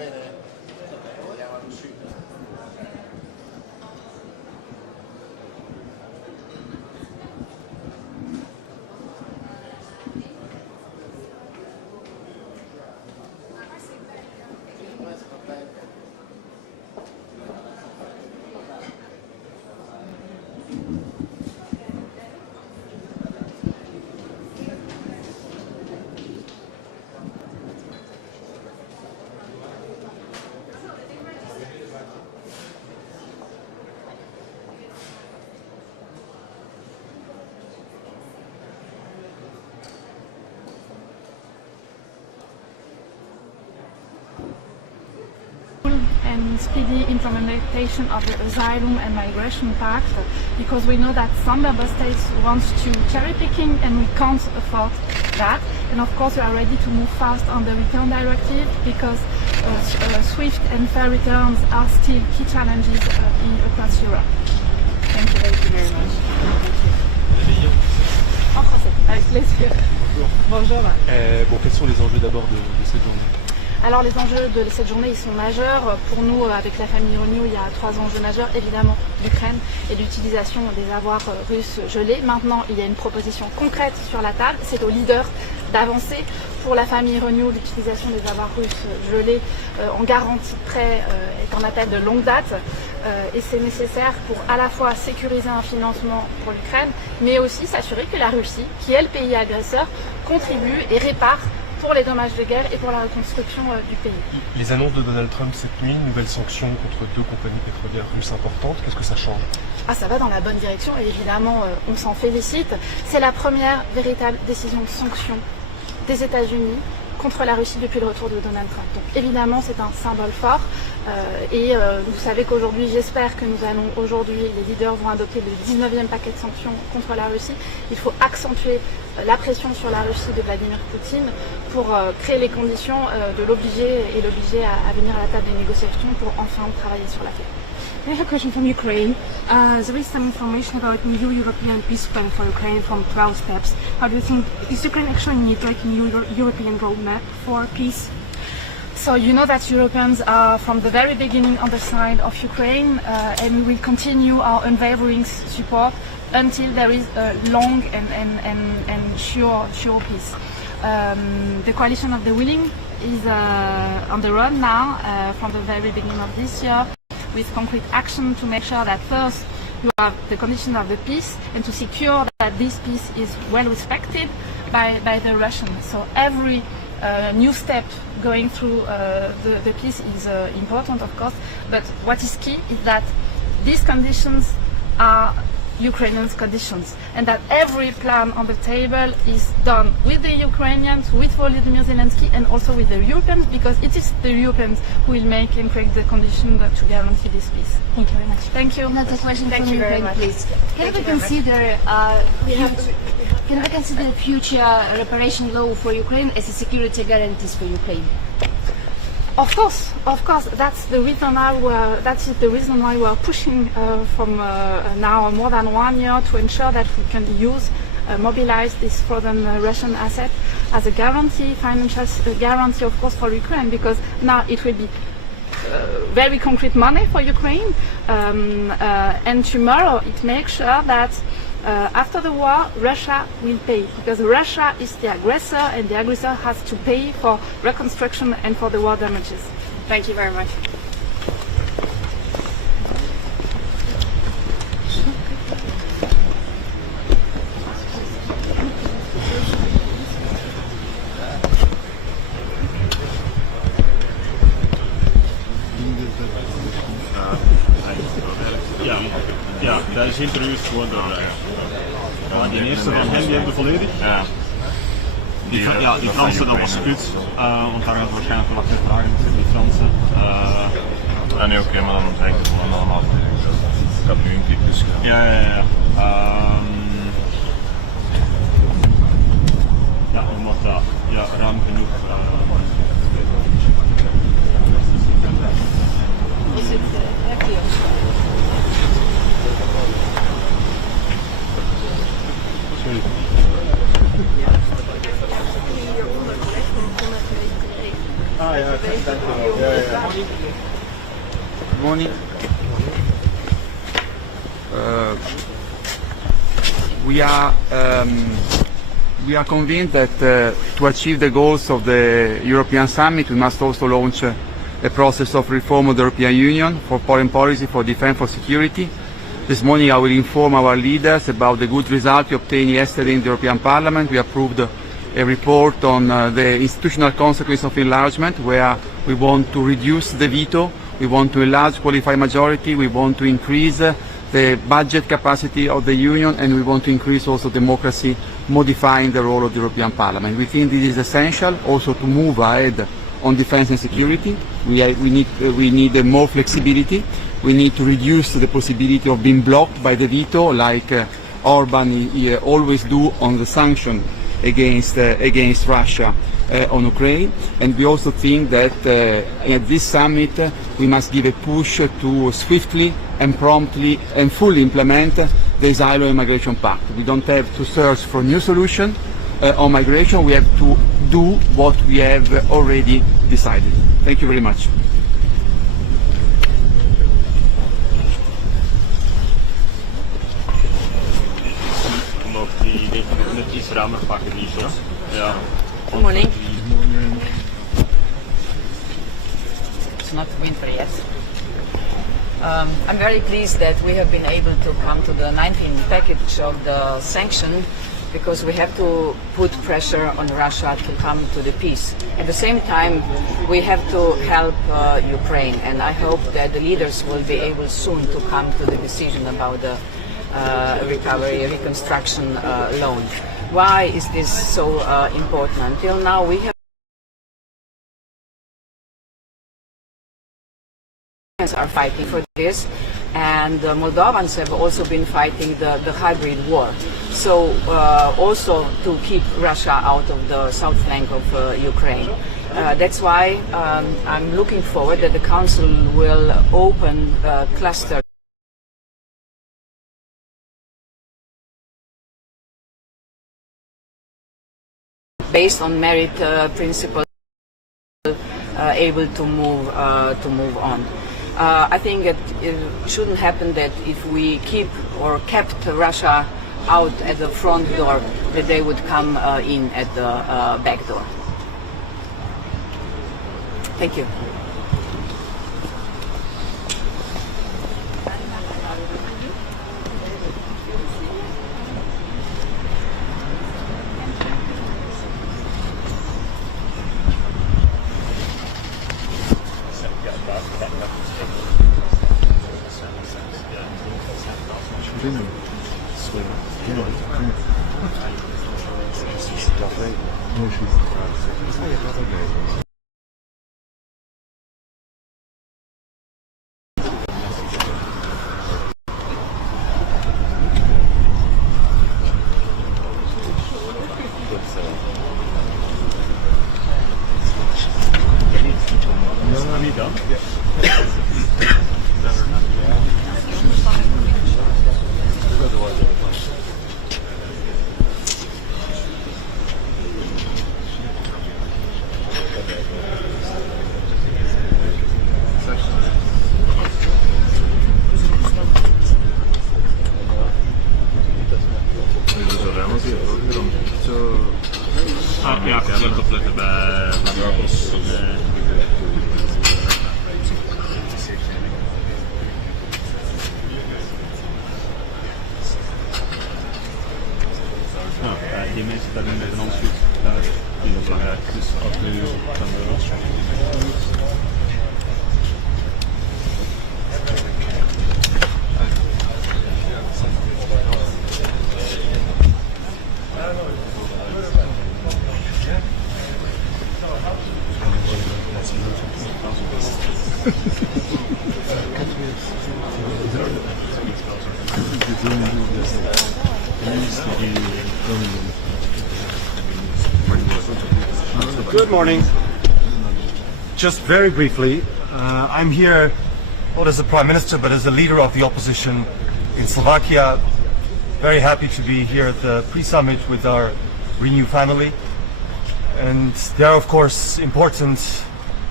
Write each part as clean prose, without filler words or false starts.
And speedy implementation of the Asylum and Migration Pact, because we know that some member states want to cherry picking and we can't afford that. And of course we are ready to move fast on the return directive, because swift and fair returns are still key challenges across Europe. Thank you very much. En français, avec plaisir. Bonjour. Bon, quels sont les enjeux d'abord de cette journée? Alors les enjeux de cette journée, ils sont majeurs. Pour nous, avec la famille Renew, il y a 3 enjeux majeurs. Évidemment, l'Ukraine et l'utilisation des avoirs russes gelés. Maintenant, il y a une proposition concrète sur la table. C'est aux leaders d'avancer. Pour la famille Renew, l'utilisation des avoirs russes gelés en garantie de prêt est un appel de longue date. Et c'est nécessaire pour à la fois sécuriser un financement pour l'Ukraine, mais aussi s'assurer que la Russie, qui est le pays agresseur, contribue et répare pour les dommages de guerre et pour la reconstruction du pays. Les annonces de Donald Trump cette nuit, nouvelles sanctions contre 2 compagnies pétrolières russes importantes, qu'est-ce que ça change? Ça va dans la bonne direction et évidemment on s'en félicite. C'est la première véritable décision de sanction des États-Unis contre la Russie depuis le retour de Donald Trump. Donc évidemment c'est un symbole fort et vous savez qu'aujourd'hui, j'espère que nous allons aujourd'hui, les leaders vont adopter le 19e paquet de sanctions contre la Russie. Il faut accentuer la pression sur la Russie de Vladimir Poutine pour créer les conditions de l'obliger à venir à la table des négociations pour enfin travailler sur la paix. I have a question from Ukraine. There is some information about new European peace plan for Ukraine from 12 steps. How do you think, is Ukraine actually need like a new European roadmap for peace? So you know that Europeans are from the very beginning on the side of Ukraine and we will continue our unwavering support until there is a long and sure peace. The coalition of the willing is on the run now from the very beginning of this year, with concrete action to make sure that first you have the condition of the peace and to secure that this peace is well respected by the Russians. So every new step going through the peace is important, of course, but what is key is that these conditions are Ukrainians' conditions, and that every plan on the table is done with the Ukrainians, with Volodymyr Zelensky, and also with the Europeans, because it is the Europeans who will make and create the conditions to guarantee this peace. Thank you very much. Thank you. Another question Thank from you very Ukraine, much. please. Can we consider future reparation law for Ukraine as a security guarantees for Ukraine? Of course. That's the reason why we are pushing from now more than 1 year to ensure that we can mobilize this frozen Russian asset as a guarantee, financial guarantee, of course, for Ukraine, because now it will be very concrete money for Ukraine, and tomorrow it makes sure that after the war, Russia will pay, because Russia is the aggressor and the aggressor has to pay for reconstruction and for the war damages. Thank you very much. Ja, dat is interviews gewoon door. Die eerste van hen die hebben volledig. Ja. Die Franse dat was goed, want daar gaat het waarschijnlijk wel wat meer vragen met die Fransen. Nee, oké, maar dan zeg ik het gewoon allemaal. Ik had nu een klik dus. Ja. Ja, omdat dat ruim genoeg. Is het happy? Good morning. We are convinced that to achieve the goals of the European Summit, we must also launch a process of reform of the European Union for foreign policy, for defence, for security. This morning I will inform our leaders about the good result we obtained yesterday in the European Parliament. We approved a report on the institutional consequence of enlargement, where we want to reduce the veto, we want to enlarge qualified majority, we want to increase the budget capacity of the Union, and we want to increase also democracy, modifying the role of the European Parliament. We think this is essential also to move ahead on defence and security. We need more flexibility. We need to reduce the possibility of being blocked by the veto, like Orban always do on the sanction against Russia on Ukraine. And we also think that at this summit we must give a push to swiftly and promptly and fully implement the Asylum and Migration Pact. We don't have to search for new solutions on migration. We have to do what we have already decided. Thank you very much. Good morning. It's not winter yet. I'm very pleased that we have been able to come to the 19th package of the sanction, because we have to put pressure on Russia to come to the peace. At the same time, we have to help Ukraine, and I hope that the leaders will be able soon to come to the decision about the recovery, reconstruction loan. Why is this so important? Until now, we have are fighting for this, and the Moldovans have also been fighting the hybrid war. So also to keep Russia out of the south flank of Ukraine. That's why I'm looking forward that the Council will open a cluster based on merit principle, able to move on. I think that it shouldn't happen that if we keep or kept Russia out at the front door, that they would come in at the back door. Thank you. Die mensen daar nu met een hand schiet, dat is heel belangrijk. Dus als nu van de Good morning. Just very briefly, I'm here not as the Prime Minister but as a leader of the opposition in Slovakia. Very happy to be here at the pre-summit with our Renew family. And there are of course important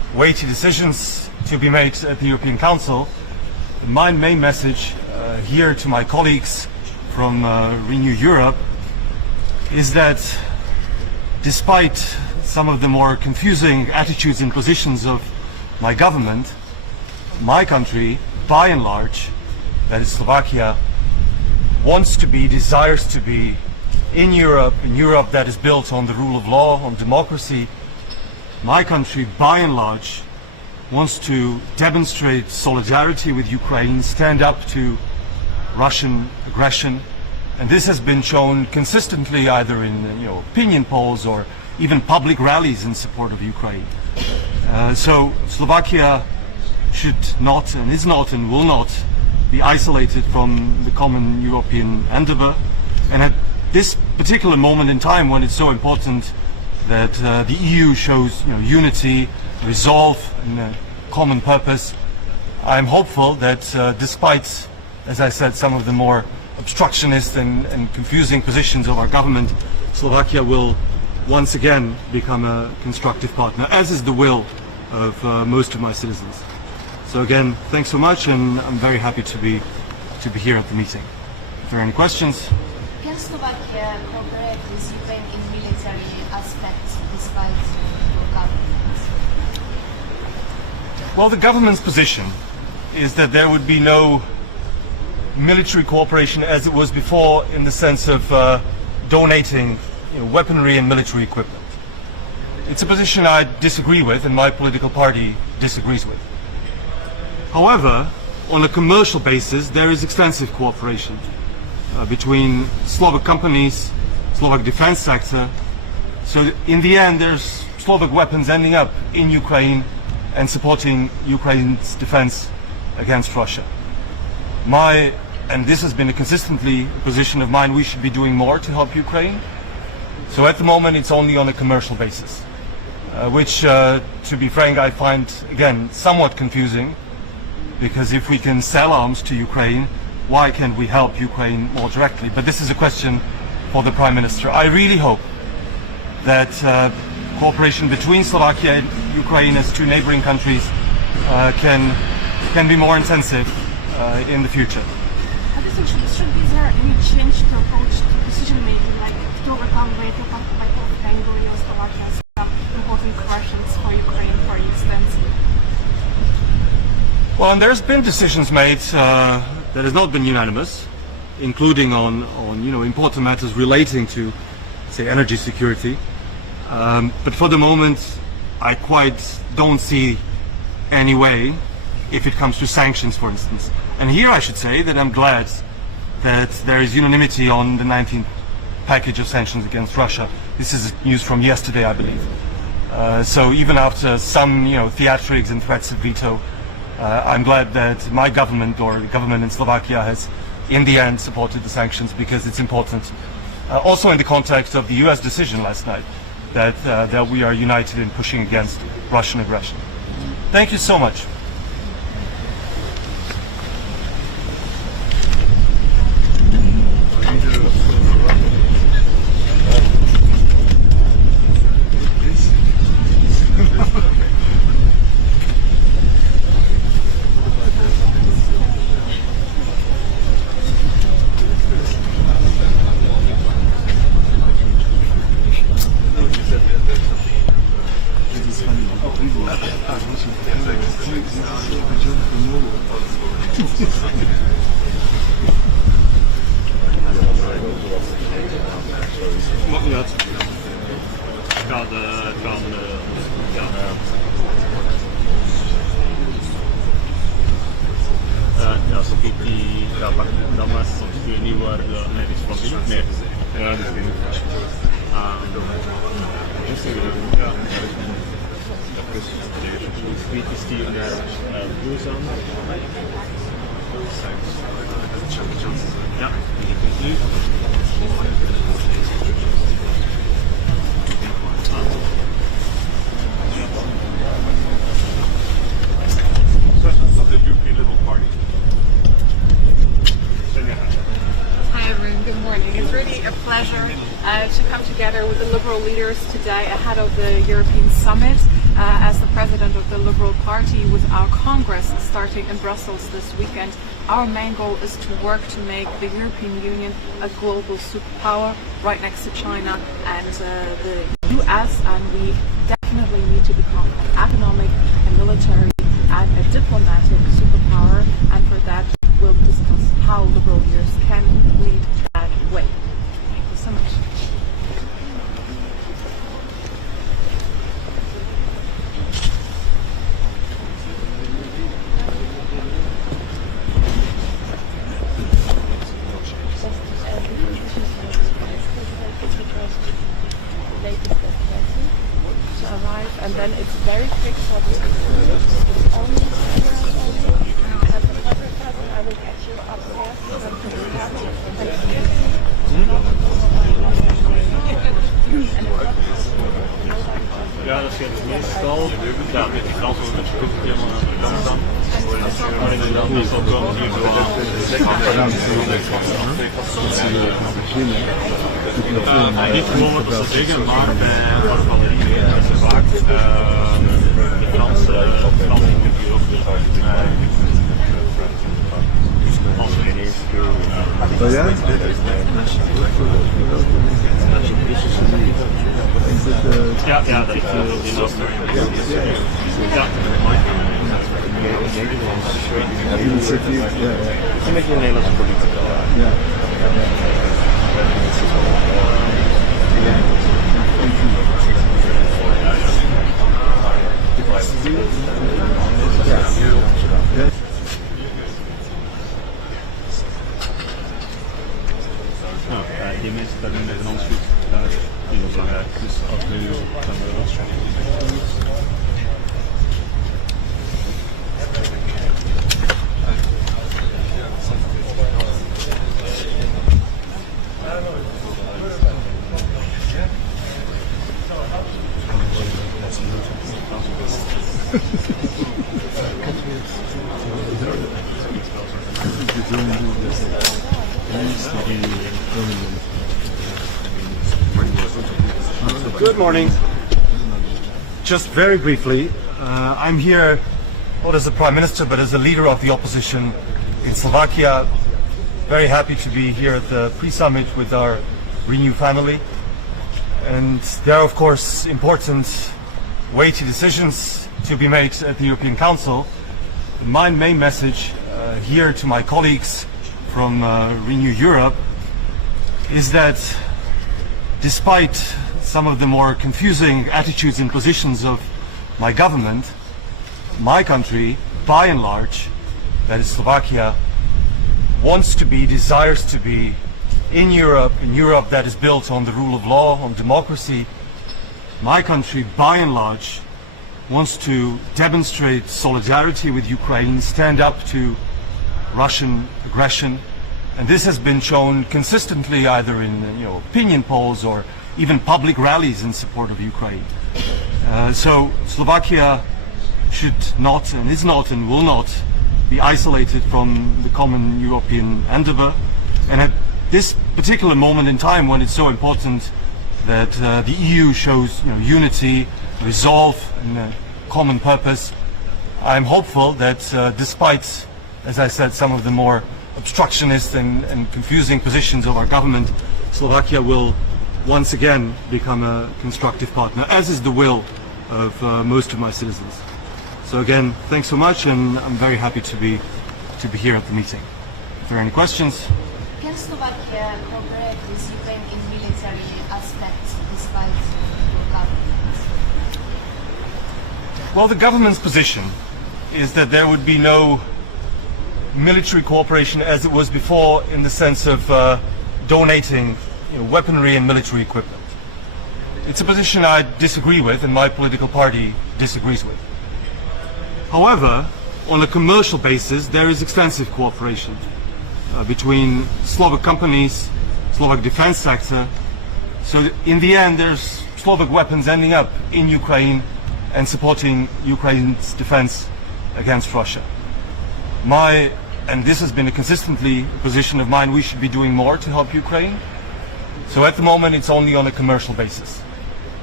weighty decisions to be made at the European Council. My main message here to my colleagues from Renew Europe is that despite some of the more confusing attitudes and positions of my government, my country, by and large, that is Slovakia, wants to be, desires to be in Europe that is built on the rule of law, on democracy. My country, by and large, wants to demonstrate solidarity with Ukraine, stand up to Russian aggression, and this has been shown consistently either in opinion polls or even public rallies in support of Ukraine. So Slovakia should not and is not and will not be isolated from the common European endeavor. And at this particular moment in time, when it's so important that the EU shows unity, resolve, and a common purpose, I'm hopeful that despite, as I said, some of the more obstructionist and confusing positions of our government, Slovakia will once again become a constructive partner, as is the will of most of my citizens. So again, thanks so much, and I'm very happy to be here at the meeting. If there are any questions? Can Slovakia cooperate with Ukraine in military aspects despite your government? Well, the government's position is that there would be no military cooperation as it was before, in the sense of donating weaponry and military equipment. It's a position I disagree with and my political party disagrees with. However, on a commercial basis, there is extensive cooperation between Slovak companies, Slovak defense sector. So in the end, there's Slovak weapons ending up in Ukraine and supporting Ukraine's defense against Russia. And this has been a consistently position of mine, we should be doing more to help Ukraine. So at the moment, it's only on a commercial basis, which, to be frank, I find, again, somewhat confusing, because if we can sell arms to Ukraine, why can't we help Ukraine more directly? But this is a question for the Prime Minister. I really hope that cooperation between Slovakia and Ukraine as two neighboring countries can be more intensive in the future. But essentially, is there any change to approach to decision making, like to overcome veto by Hungary or Slovakia, some important questions for Ukraine, for instance? Well, and there's been decisions made that has not been unanimous, including on important matters relating to, say, energy security. But for the moment, I quite don't see any way if it comes to sanctions, for instance. And here I should say that I'm glad that there is unanimity on the 19th package of sanctions against Russia. This is news from yesterday, I believe. So even after some theatrics and threats of veto, I'm glad that my government, or the government in Slovakia, has in the end supported the sanctions, because it's important. Also in the context of the US decision last night, that we are united in pushing against Russian aggression. Thank you so much. Ja, så fick die damals die nieuwe responsibility. Nee. Ja, dat weet ik. Wie ist die in der Bluesam? Ja, die komt nu. The European Liberal Party. Hi everyone, good morning. It's really a pleasure to come together with the Liberal leaders today ahead of the European Summit. as the president of the Liberal Party, with our Congress starting in Brussels this weekend, our main goal is to work to make the European Union a global superpower right next to China and the US, and we definitely need to become an economic, and military and a diplomatic superpower, and for that we'll discuss how liberal leaders can lead that way. Thank you so much. And then it's very quick for the it's only as a public person, I will catch you upstairs. Ja, dat scheelt meestal. Ja, met die Fransen een beetje goed helemaal aan de kant staan. Maar inderdaad, meestal komen hier zo aan. Niet gewoon dat ze zeggen, maar bij parlementariërs is het vaak de Franse interview ook. Oh ja? Ja, ja, dat is ja. Initiatief, ja. Het is een beetje een Nederlandse politica. Ja. Die mensen daar nu met een hand schiet, dat is heel belangrijk. Dus als nu dan Good morning. Just very briefly, I'm here not as a Prime Minister but as a leader of the opposition in Slovakia. Very happy to be here at the pre-summit with our Renew family. And there are of course important weighty decisions to be made at the European Council. My main message here to my colleagues from Renew Europe is that despite some of the more confusing attitudes and positions of my government, my country, by and large, that is Slovakia, wants to be, desires to be in Europe that is built on the rule of law, on democracy. My country, by and large, wants to demonstrate solidarity with Ukraine, stand up to Russian aggression, and this has been shown consistently either in opinion polls or even public rallies in support of Ukraine. So Slovakia should not and is not and will not be isolated from the common European endeavor. And at this particular moment in time when it's so important that the EU shows unity, resolve and a common purpose, I'm hopeful that despite, as I said, some of the more obstructionist and confusing positions of our government, Slovakia will once again become a constructive partner, as is the will of most of my citizens. So again, thanks so much, and I'm very happy to be here at the meeting. If there are any questions. Can Slovakia cooperate with Ukraine in military aspects despite your government? Well, the government's position is that there would be no military cooperation as it was before, in the sense of donating weaponry and military equipment. It's a position I disagree with and my political party disagrees with. However, on a commercial basis, there is extensive cooperation between Slovak companies, Slovak defense sector. So in the end, there's Slovak weapons ending up in Ukraine and supporting Ukraine's defense against Russia. And this has been a consistently position of mine, we should be doing more to help Ukraine. So at the moment it's only on a commercial basis.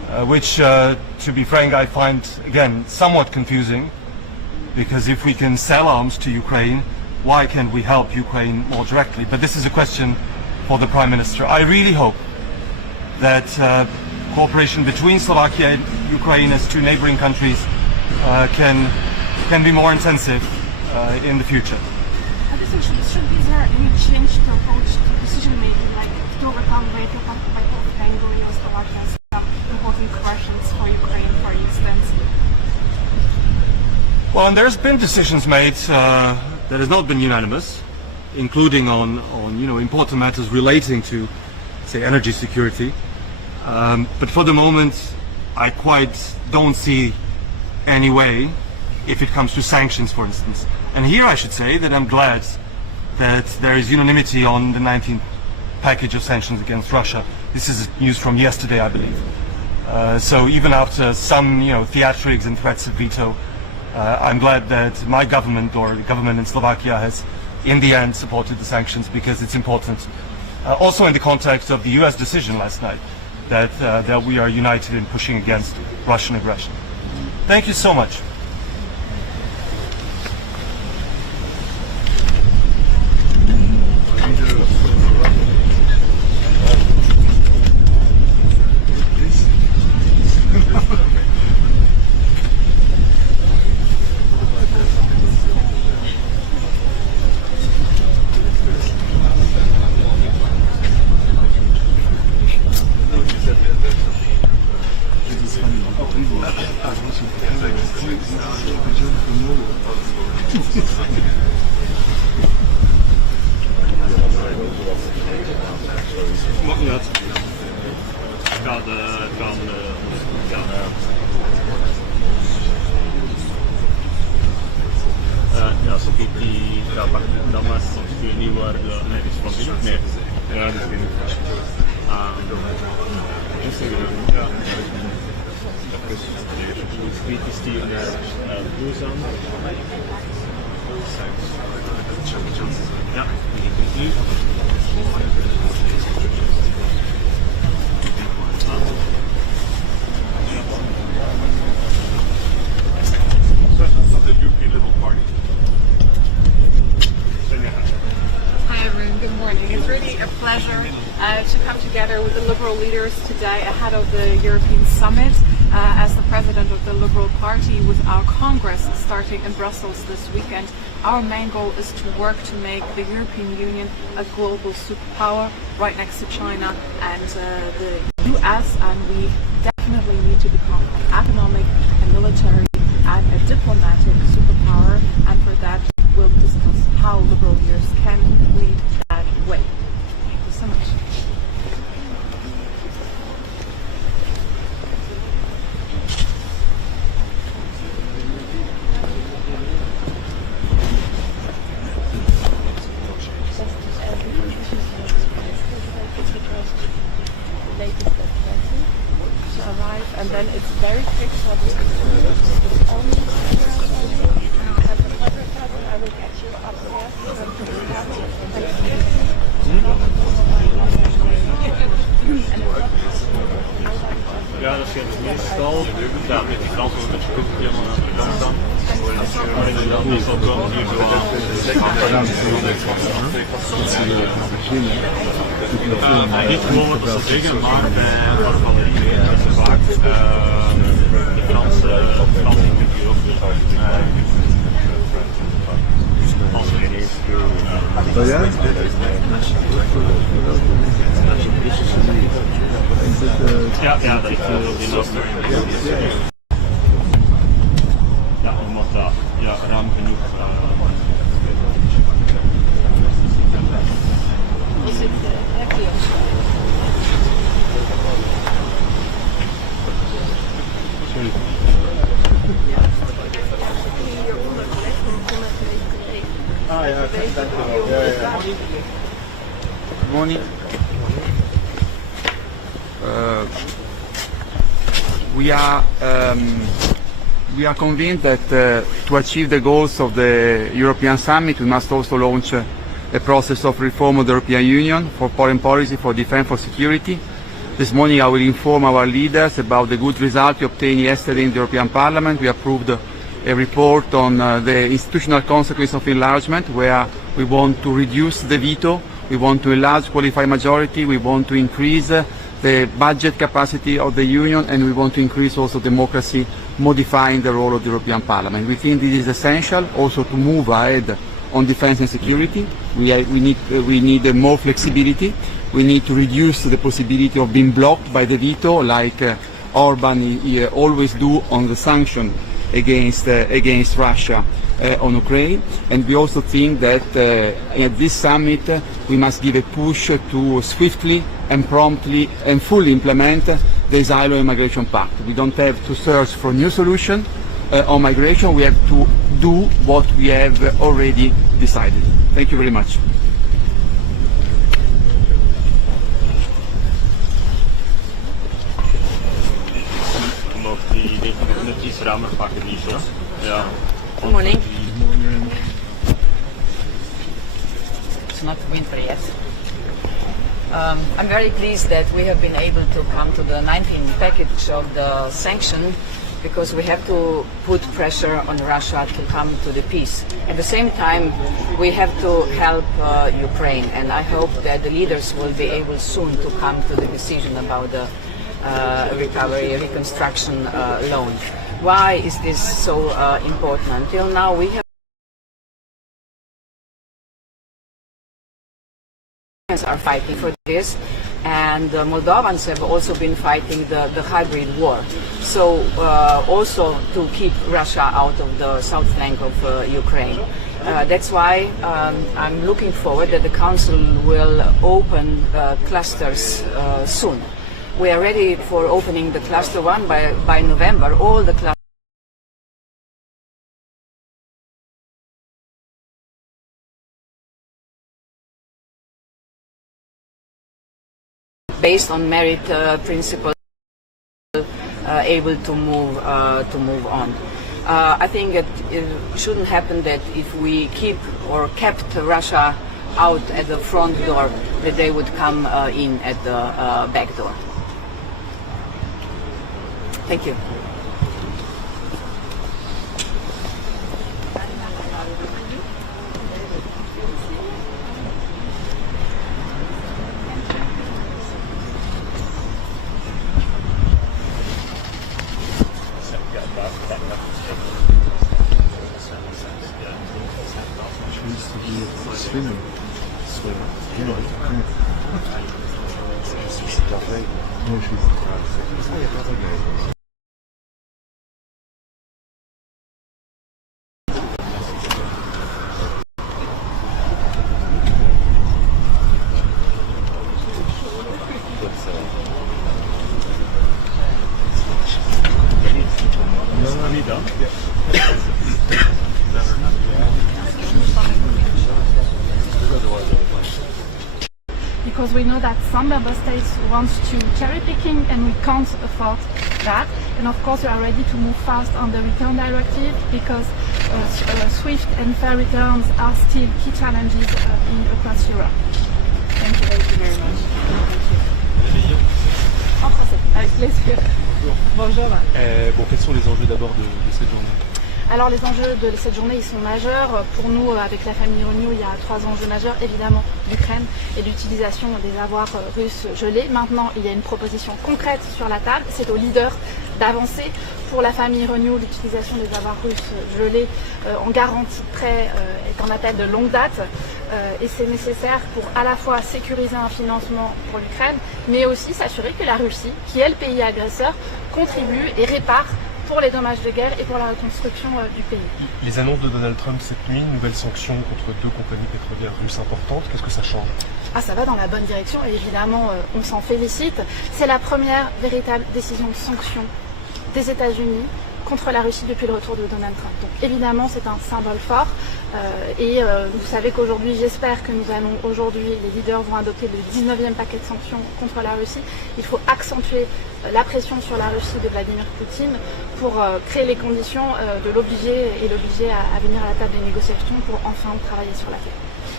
which, to be frank, I find, again, somewhat confusing, because if we can sell arms to Ukraine, why can't we help Ukraine more directly? But this is a question for the Prime Minister. I really hope that cooperation between Slovakia and Ukraine as two neighboring countries can be more intensive in the future. Should there any change to approach to decision making, like to overcome veto by both Hungary and Slovakia, some important questions for Ukraine, for instance? Well, and there's been decisions made that has not been unanimous, including on important matters relating to, say, energy security. But for the moment, I quite don't see any way if it comes to sanctions, for instance. And here I should say that I'm glad that there is unanimity on the 19th package of sanctions against Russia. This is news from yesterday, I believe. So even after some theatrics and threats of veto, I'm glad that my government, or the government in Slovakia, has in the end supported the sanctions, because it's important. Also in the context of the US decision last night, that we are united in pushing against Russian aggression. Thank you so much. Maakt niet uit. Ja, zo geht die damals die war nee, das war nicht mehr. Ja, das geht nicht. Wie ist die in der Bluesam? Ja, die geht the European Liberal Party. Hi everyone, good morning. It's really a pleasure to come together with the Liberal leaders today ahead of the European Summit. As the President of the Liberal Party, with our Congress starting in Brussels this weekend, our main goal is to work to make the European Union a global superpower right next to China and the US, and we definitely need to become an economic and military and a diplomatic superpower, and for that we'll discuss how Liberal leaders can lead that way. Thank you so much. To arrive, and then it's very quick for the it's only have the pleasure, cousin. I will catch you upstairs. Ja, dat gaat meestal ja, met die kant met je kunt helemaal aan de kant staan. Maar inderdaad, meestal komen hier zo aan. Niet gewoon wat ze zeggen, maar bij artillerie is het vaak de Franse kunt je ook als er ineens ja, dat is in Australië. Ja, omdat dat ruim genoeg. Is het happy? Sorry. Ah, ja, dank u wel. Ja. Good morning. We are convinced that to achieve the goals of the European Summit, we must also launch a process of reform of the European Union for foreign policy, for defense, for security. This morning I will inform our leaders about the good result we obtained yesterday in the European Parliament. We approved a report on the institutional consequence of enlargement, where we want to reduce the veto, we want to enlarge qualified majority, we want to increase the budget capacity of the Union, and we want to increase also democracy, modifying the role of the European Parliament. We think this is essential also to move ahead on defence and security. We need more flexibility. We need to reduce the possibility of being blocked by the veto, like Orban always do on the sanction against Russia on Ukraine. And we also think that at this summit we must give a push to swiftly and promptly and fully implement the Asylum and Migration Pact. We don't have to search for new solutions on migration. We have to do what we have already decided. Thank you very much. Good morning. It's not winter yet. I'm very pleased that we have been able to come to the 19 package of the sanction, because we have to put pressure on Russia to come to the peace. At the same time, we have to help Ukraine, and I hope that the leaders will be able soon to come to the decision about the recovery, reconstruction loan. Why is this so important? Until now, we have are fighting for this, and Moldovans have also been fighting the hybrid war. So also to keep Russia out of the south flank of Ukraine. That's why I'm looking forward that the Council will open clusters soon. We are ready for opening the cluster 1 by November. All the clusters based on merit principle, able to move on. I think that it shouldn't happen that if we keep or kept Russia out at the front door, that they would come in at the back door. Thank you. Because we know that some member states want to cherry picking, and we can't afford that. And of course we are ready to move fast on the return directive, because swift and fair returns are still key challenges across Europe. Thank you very much. En français, avec plaisir. Bonjour. Quels sont les enjeux d'abord de cette journée? Alors les enjeux de cette journée, ils sont majeurs. Pour nous, avec la famille Renew, il y a 3 enjeux majeurs. Évidemment, l'Ukraine et l'utilisation des avoirs russes gelés. Maintenant, il y a une proposition concrète sur la table. C'est aux leaders d'avancer. Pour la famille Renew, l'utilisation des avoirs russes gelés en garantie de prêt est un appel de longue date. Et c'est nécessaire pour à la fois sécuriser un financement pour l'Ukraine, mais aussi s'assurer que la Russie, qui est le pays agresseur, contribue et répare pour les dommages de guerre et pour la reconstruction du pays. Les annonces de Donald Trump cette nuit, nouvelles sanctions contre 2 compagnies pétrolières russes importantes, qu'est-ce que ça change? Ça va dans la bonne direction et évidemment on s'en félicite. C'est la première véritable décision de sanction des États-Unis contre la Russie depuis le retour de Donald Trump. Donc évidemment c'est un symbole fort et vous savez qu'aujourd'hui, j'espère que nous allons aujourd'hui, les leaders vont adopter le 19e paquet de sanctions contre la Russie. Il faut accentuer la pression sur la Russie de Vladimir Poutine pour créer les conditions de l'obliger à venir à la table des négociations pour enfin travailler sur la paix.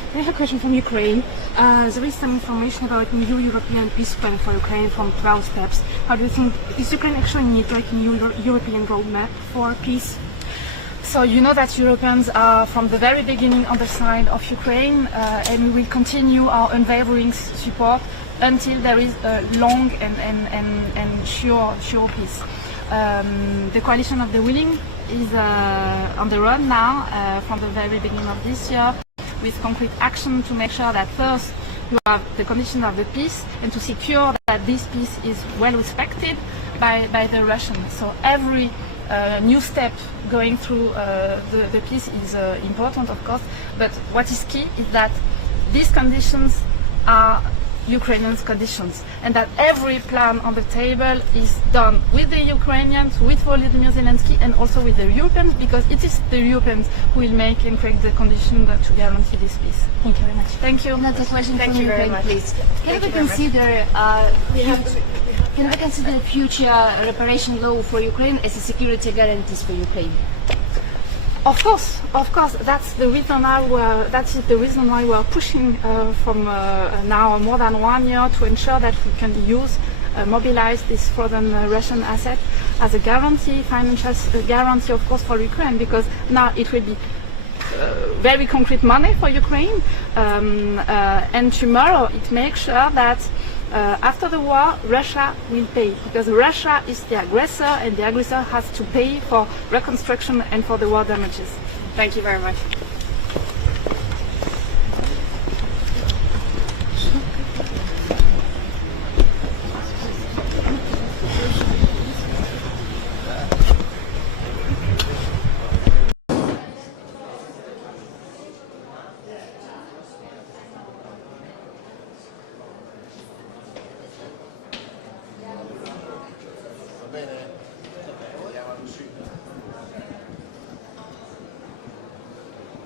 I have a question from Ukraine. There is some information about new European peace plan for Ukraine from 12 steps. How do you think, is Ukraine actually need like a new European roadmap for peace? So you know that Europeans are from the very beginning on the side of Ukraine, and we will continue our unwavering support until there is a long and sure peace. The coalition of the willing is on the road now from the very beginning of this year, with concrete action to make sure that first you have the condition of the peace and to secure that this peace is well respected by the Russians. So every new step going through the peace is important, of course, but what is key is that these conditions are Ukrainians' conditions, and that every plan on the table is done with the Ukrainians, with Volodymyr Zelensky, and also with the Europeans, because it is the Europeans who will make and create the conditions to guarantee this peace. Thank you very much. Thank you. Another question Thank from you very Ukraine, much. please. Can we consider future reparation law for Ukraine as a security guarantees for Ukraine? Of course, that's the reason why we are pushing from now more than 1 year to ensure that we can mobilize this frozen Russian asset as a guarantee, financial guarantee, of course, for Ukraine, because now it will be very concrete money for Ukraine, and tomorrow it makes sure that after the war, Russia will pay, because Russia is the aggressor, and the aggressor has to pay for reconstruction and for the war damages. Thank you very much.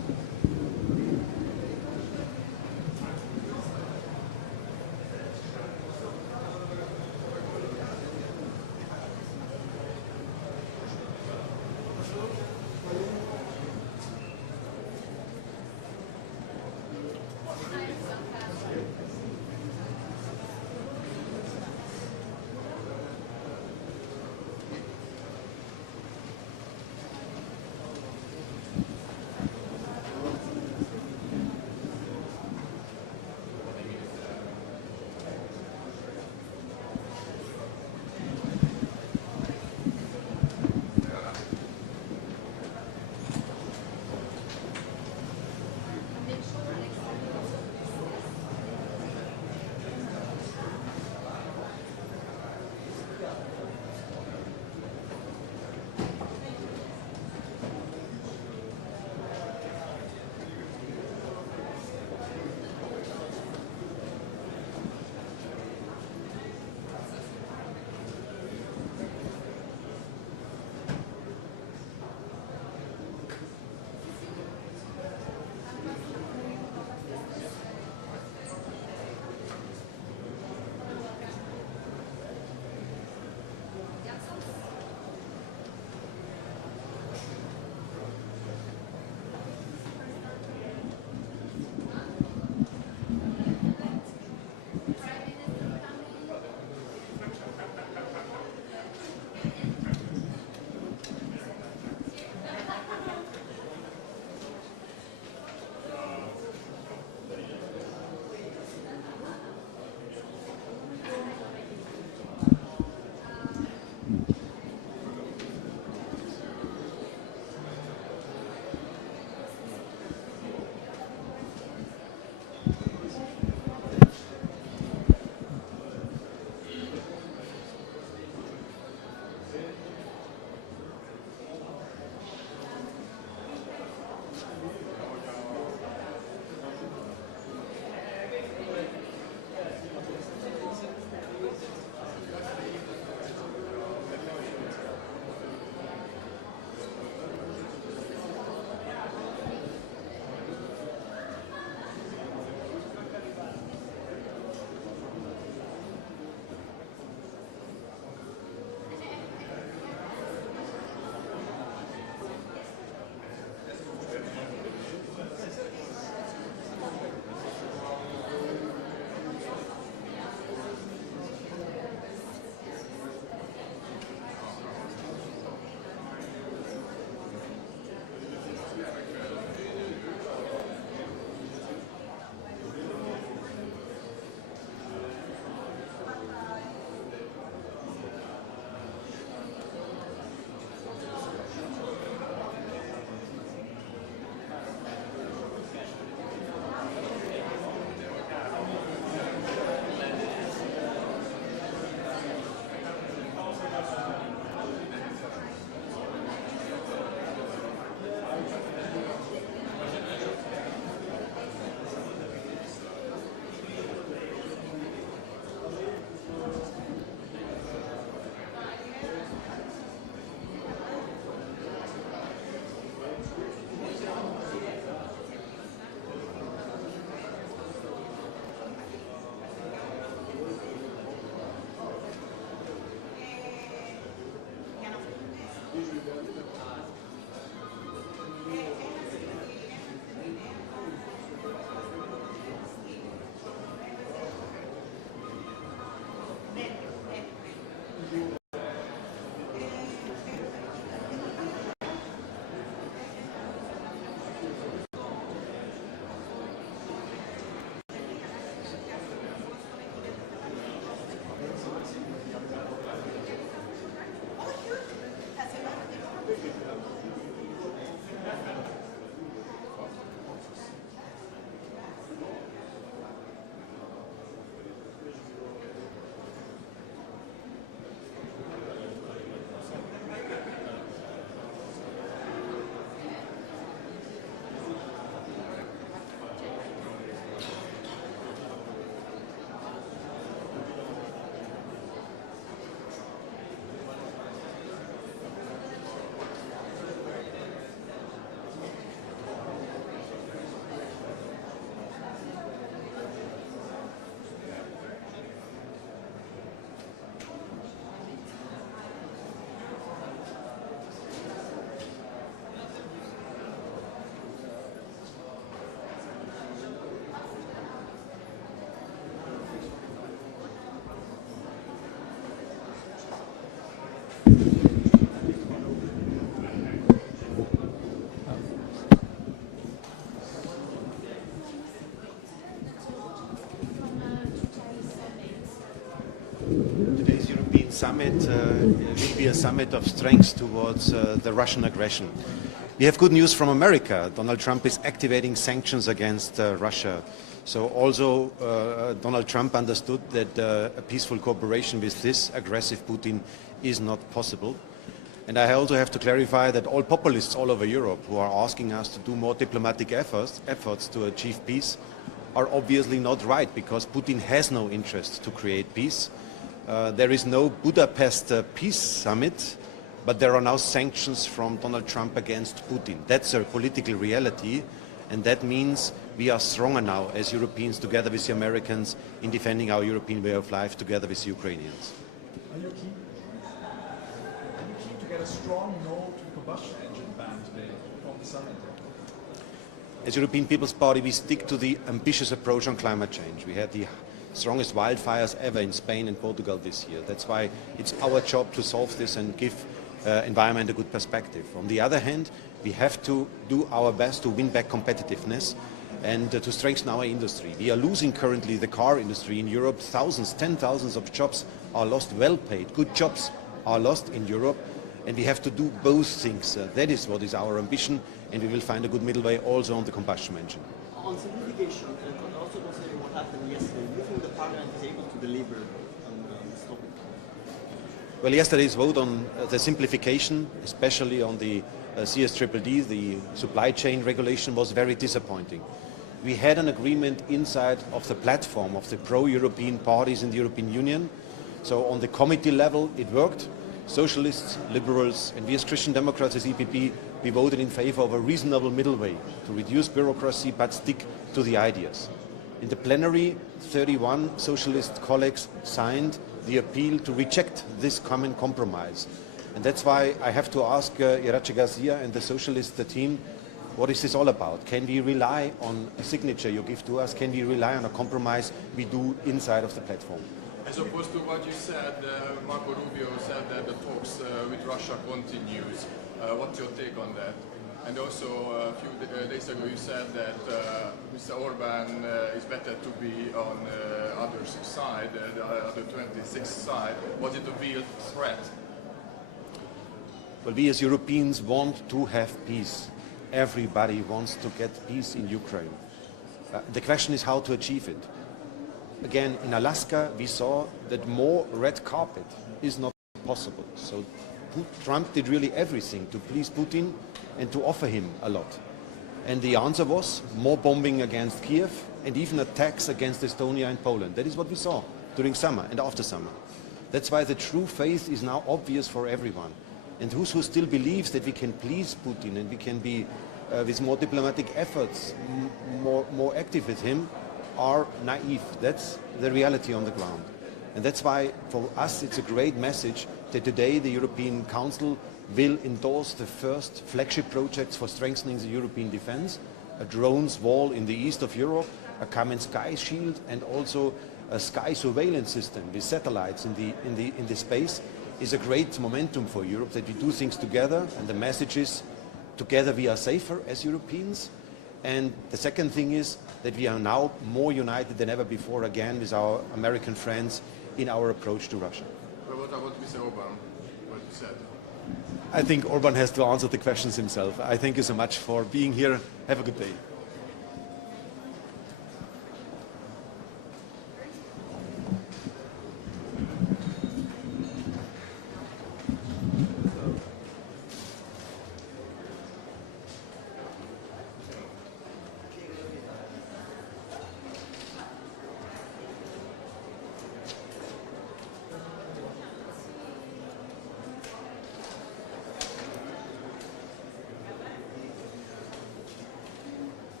summit will be a summit of strength towards the Russian aggression. We have good news from America. Donald Trump is activating sanctions against Russia. So also Donald Trump understood that a peaceful cooperation with this aggressive Putin is not possible. And I also have to clarify that all populists all over Europe who are asking us to do more diplomatic efforts to achieve peace are obviously not right, because Putin has no interest to create peace. There is no Budapest peace summit, but there are now sanctions from Donald Trump against Putin. That's a political reality, and that means we are stronger now as Europeans together with the Americans in defending our European way of life together with the Ukrainians. Are you keen to get a strong no to combustion engine ban today from the summit? As European People's Party, we stick to the ambitious approach on climate change. We had the strongest wildfires ever in Spain and Portugal this year. That's why it's our job to solve this and give environment a good perspective. On the other hand, we have to do our best to win back competitiveness and to strengthen our industry. We are losing currently the car industry in Europe. Thousands, 10,000s of jobs are lost, well-paid, good jobs are lost in Europe, and we have to do both things. That is what is our ambition, and we will find a good middle way also on the combustion engine. On simplification, and also considering what happened yesterday, do you think the Parliament is able to deliver on this topic? Well, yesterday's vote on the simplification, especially on the CSDDD, the supply chain regulation, was very disappointing. We had an agreement inside of the platform of the pro-European parties in the European Union. So on the committee level, it worked. Socialists, liberals, and we as Christian Democrats, as EPP, we voted in favor of a reasonable middle way to reduce bureaucracy but stick to the ideas. In the plenary, 31 socialist colleagues signed the appeal to reject this common compromise. And that's why I have to ask Iratxe Garcia and the socialist team, what is this all about? Can we rely on a signature you give to us? Can we rely on a compromise we do inside of the platform? As opposed to what you said, Marco Rubio said that the talks with Russia continues. What's your take on that? And also a few days ago you said that Mr. Orban is better to be on the other side, the other 26th side. Was it a real threat? Well, we as Europeans want to have peace. Everybody wants to get peace in Ukraine. The question is how to achieve it. Again, in Alaska, we saw that more red carpet is not possible. So Trump did really everything to please Putin and to offer him a lot. And the answer was more bombing against Kiev and even attacks against Estonia and Poland. That is what we saw during summer and after summer. That's why the true faith is now obvious for everyone. And those who still believes that we can please Putin and we can be, with more diplomatic efforts, more active with him, are naive. That's the reality on the ground. And that's why for us it's a great message that today the European Council will endorse the first flagship projects for strengthening the European defense, a drones wall in the east of Europe, a common sky shield, and also a sky surveillance system with satellites in the space is a great momentum for Europe, that we do things together, and the message is together we are safer as Europeans. And the second thing is that we are now more united than ever before again with our American friends in our approach to Russia. But what about Mr. Orban, what you said? I think Orban has to answer the questions himself. I thank you so much for being here. Have a good day.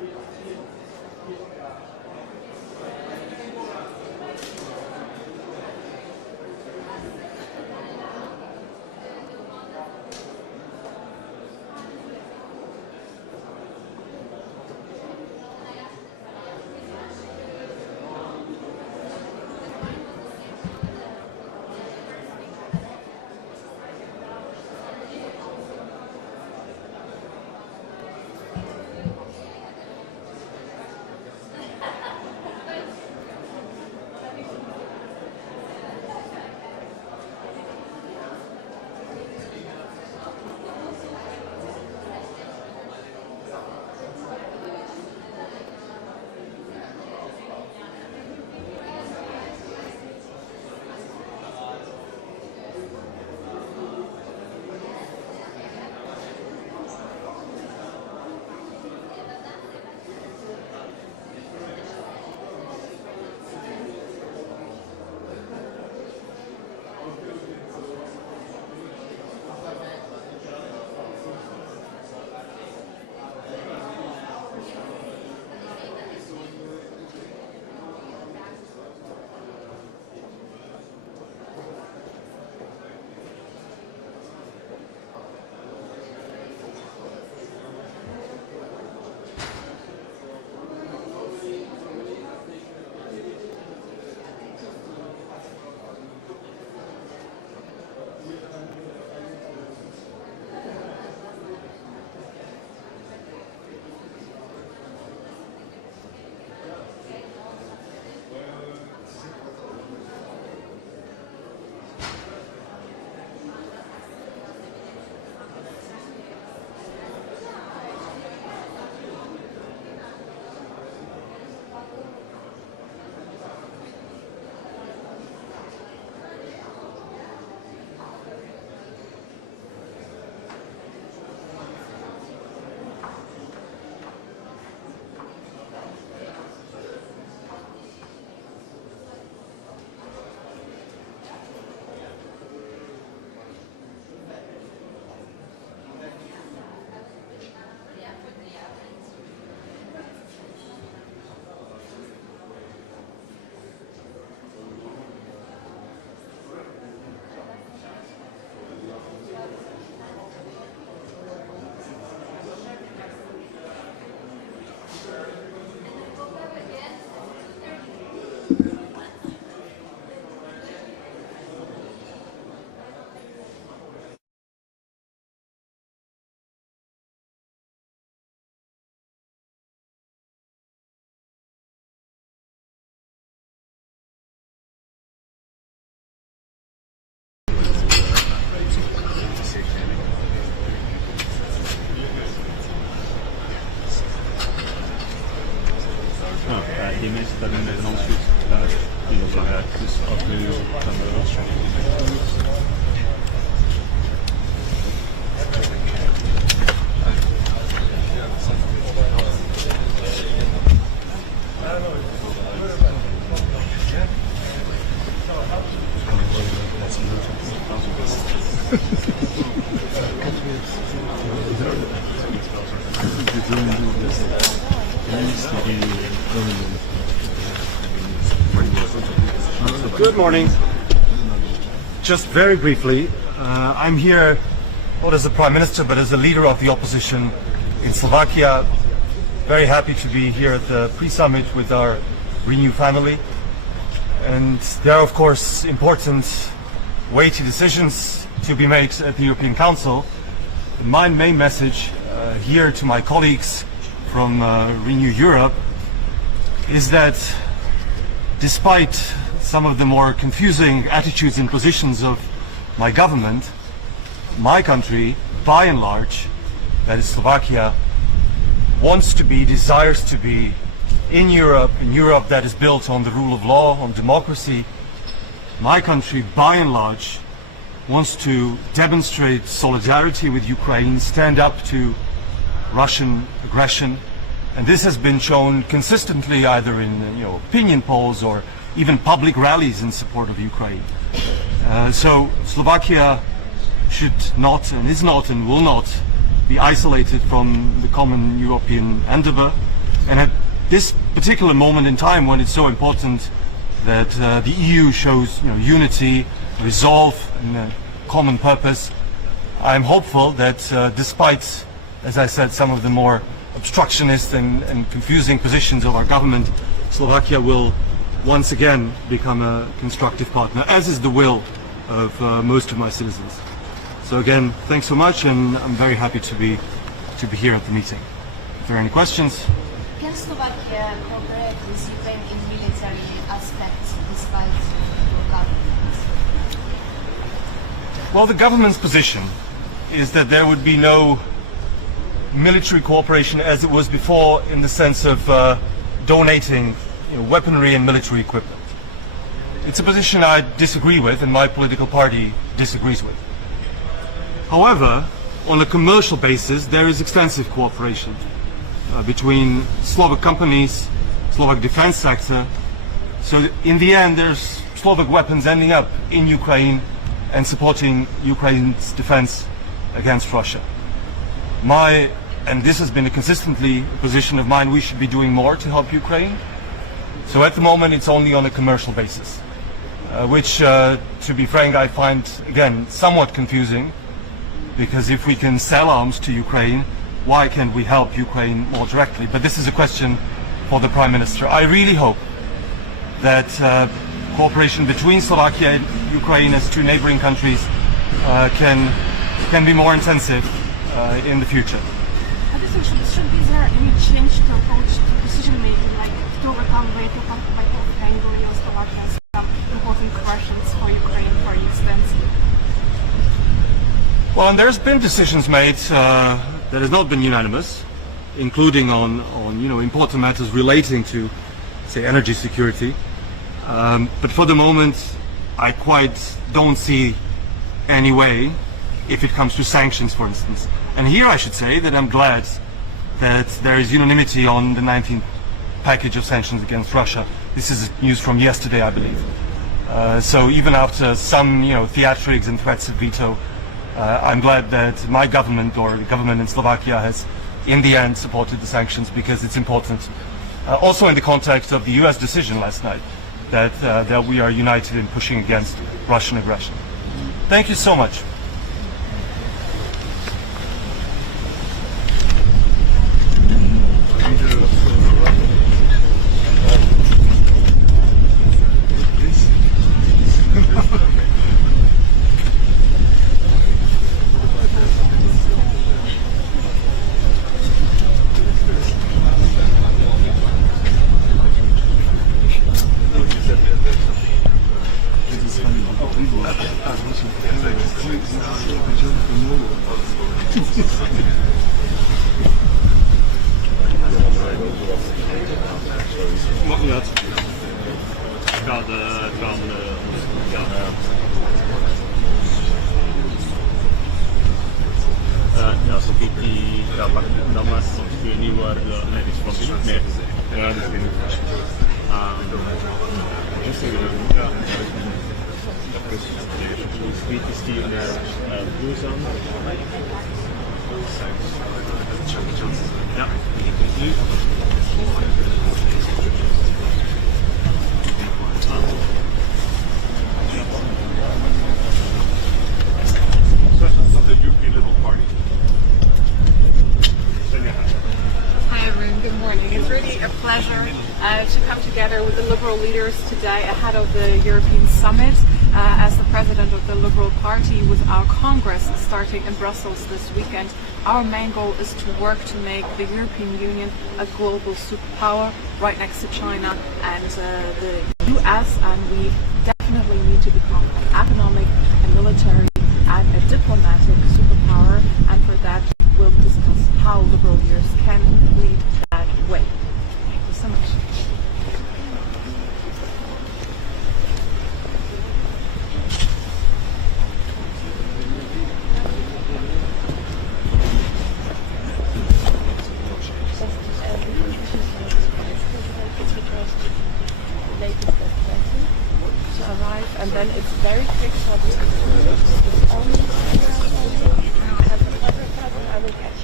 die mensen daar in Nederland zit, daar heel belangrijk. Dus als nu dan Good morning. Just very briefly, I'm here not as a Prime Minister but as a leader of the opposition in Slovakia. Very happy to be here at the pre-summit with our Renew family. And there are of course important weighty decisions to be made at the European Council. My main message here to my colleagues from Renew Europe is that despite some of the more confusing attitudes and positions of my government, my country, by and large, that is Slovakia, wants to be, desires to be in Europe that is built on the rule of law, on democracy. My country, by and large, wants to demonstrate solidarity with Ukraine, stand up to Russian aggression, and this has been shown consistently either in opinion polls or even public rallies in support of Ukraine. So Slovakia should not and is not and will not be isolated from the common European endeavor. And at this particular moment in time, when it's so important that the EU shows unity, resolve, and a common purpose, I'm hopeful that despite, as I said, some of the more obstructionist and confusing positions of our government, Slovakia will once again become a constructive partner, as is the will of most of my citizens. So again, thanks so much, and I'm very happy to be here at the meeting. If there are any questions. Can Slovakia cooperate with Ukraine in military aspects despite your government? Well, the government's position is that there would be no military cooperation as it was before, in the sense of donating weaponry and military equipment. It's a position I disagree with, and my political party disagrees with. However, on a commercial basis, there is extensive cooperation between Slovak companies, Slovak defense sector. So in the end, there's Slovak weapons ending up in Ukraine and supporting Ukraine's defense against Russia. And this has been a consistently position of mine, we should be doing more to help Ukraine. So at the moment, it's only on a commercial basis, which, to be frank, I find, again, somewhat confusing, because if we can sell arms to Ukraine, why can't we help Ukraine more directly? But this is a question for the Prime Minister. I really hope that cooperation between Slovakia and Ukraine as two neighboring countries can be more intensive in the future. Should be there any change to approach to decision making, like to overcome veto by Hungary or Slovakia, some important questions for Ukraine, for instance? Well, and there's been decisions made that has not been unanimous, including on important matters relating to, say, energy security. But for the moment, I quite don't see any way, if it comes to sanctions, for instance. And here I should say that I'm glad that there is unanimity on the 19th package of sanctions against Russia. This is news from yesterday, I believe. So even after some theatrics and threats of veto, I'm glad that my government, or the government in Slovakia, has in the end supported the sanctions, because it's important. Also in the context of the US decision last night, that we are united in pushing against Russian aggression. Thank you so much. Maakt niet uit. Ja, als ik die pak, dan was het soms niet waar de medisch van binnen. Nee. Ja, dat is binnen. Speed is die naar Busan. Ja, die komt nu. The European Liberal Party. Hi everyone, good morning. It's really a pleasure to come together with the Liberal leaders today ahead of the European Summit. As the President of the Liberal Party, with our Congress starting in Brussels this weekend, our main goal is to work to make the European Union a global superpower right next to China and the US, and we definitely need to become an economic and military and a diplomatic superpower, and for that we'll discuss how Liberal leaders can lead that way. Thank you so much. To arrive, and then it's very quick for the I will catch you.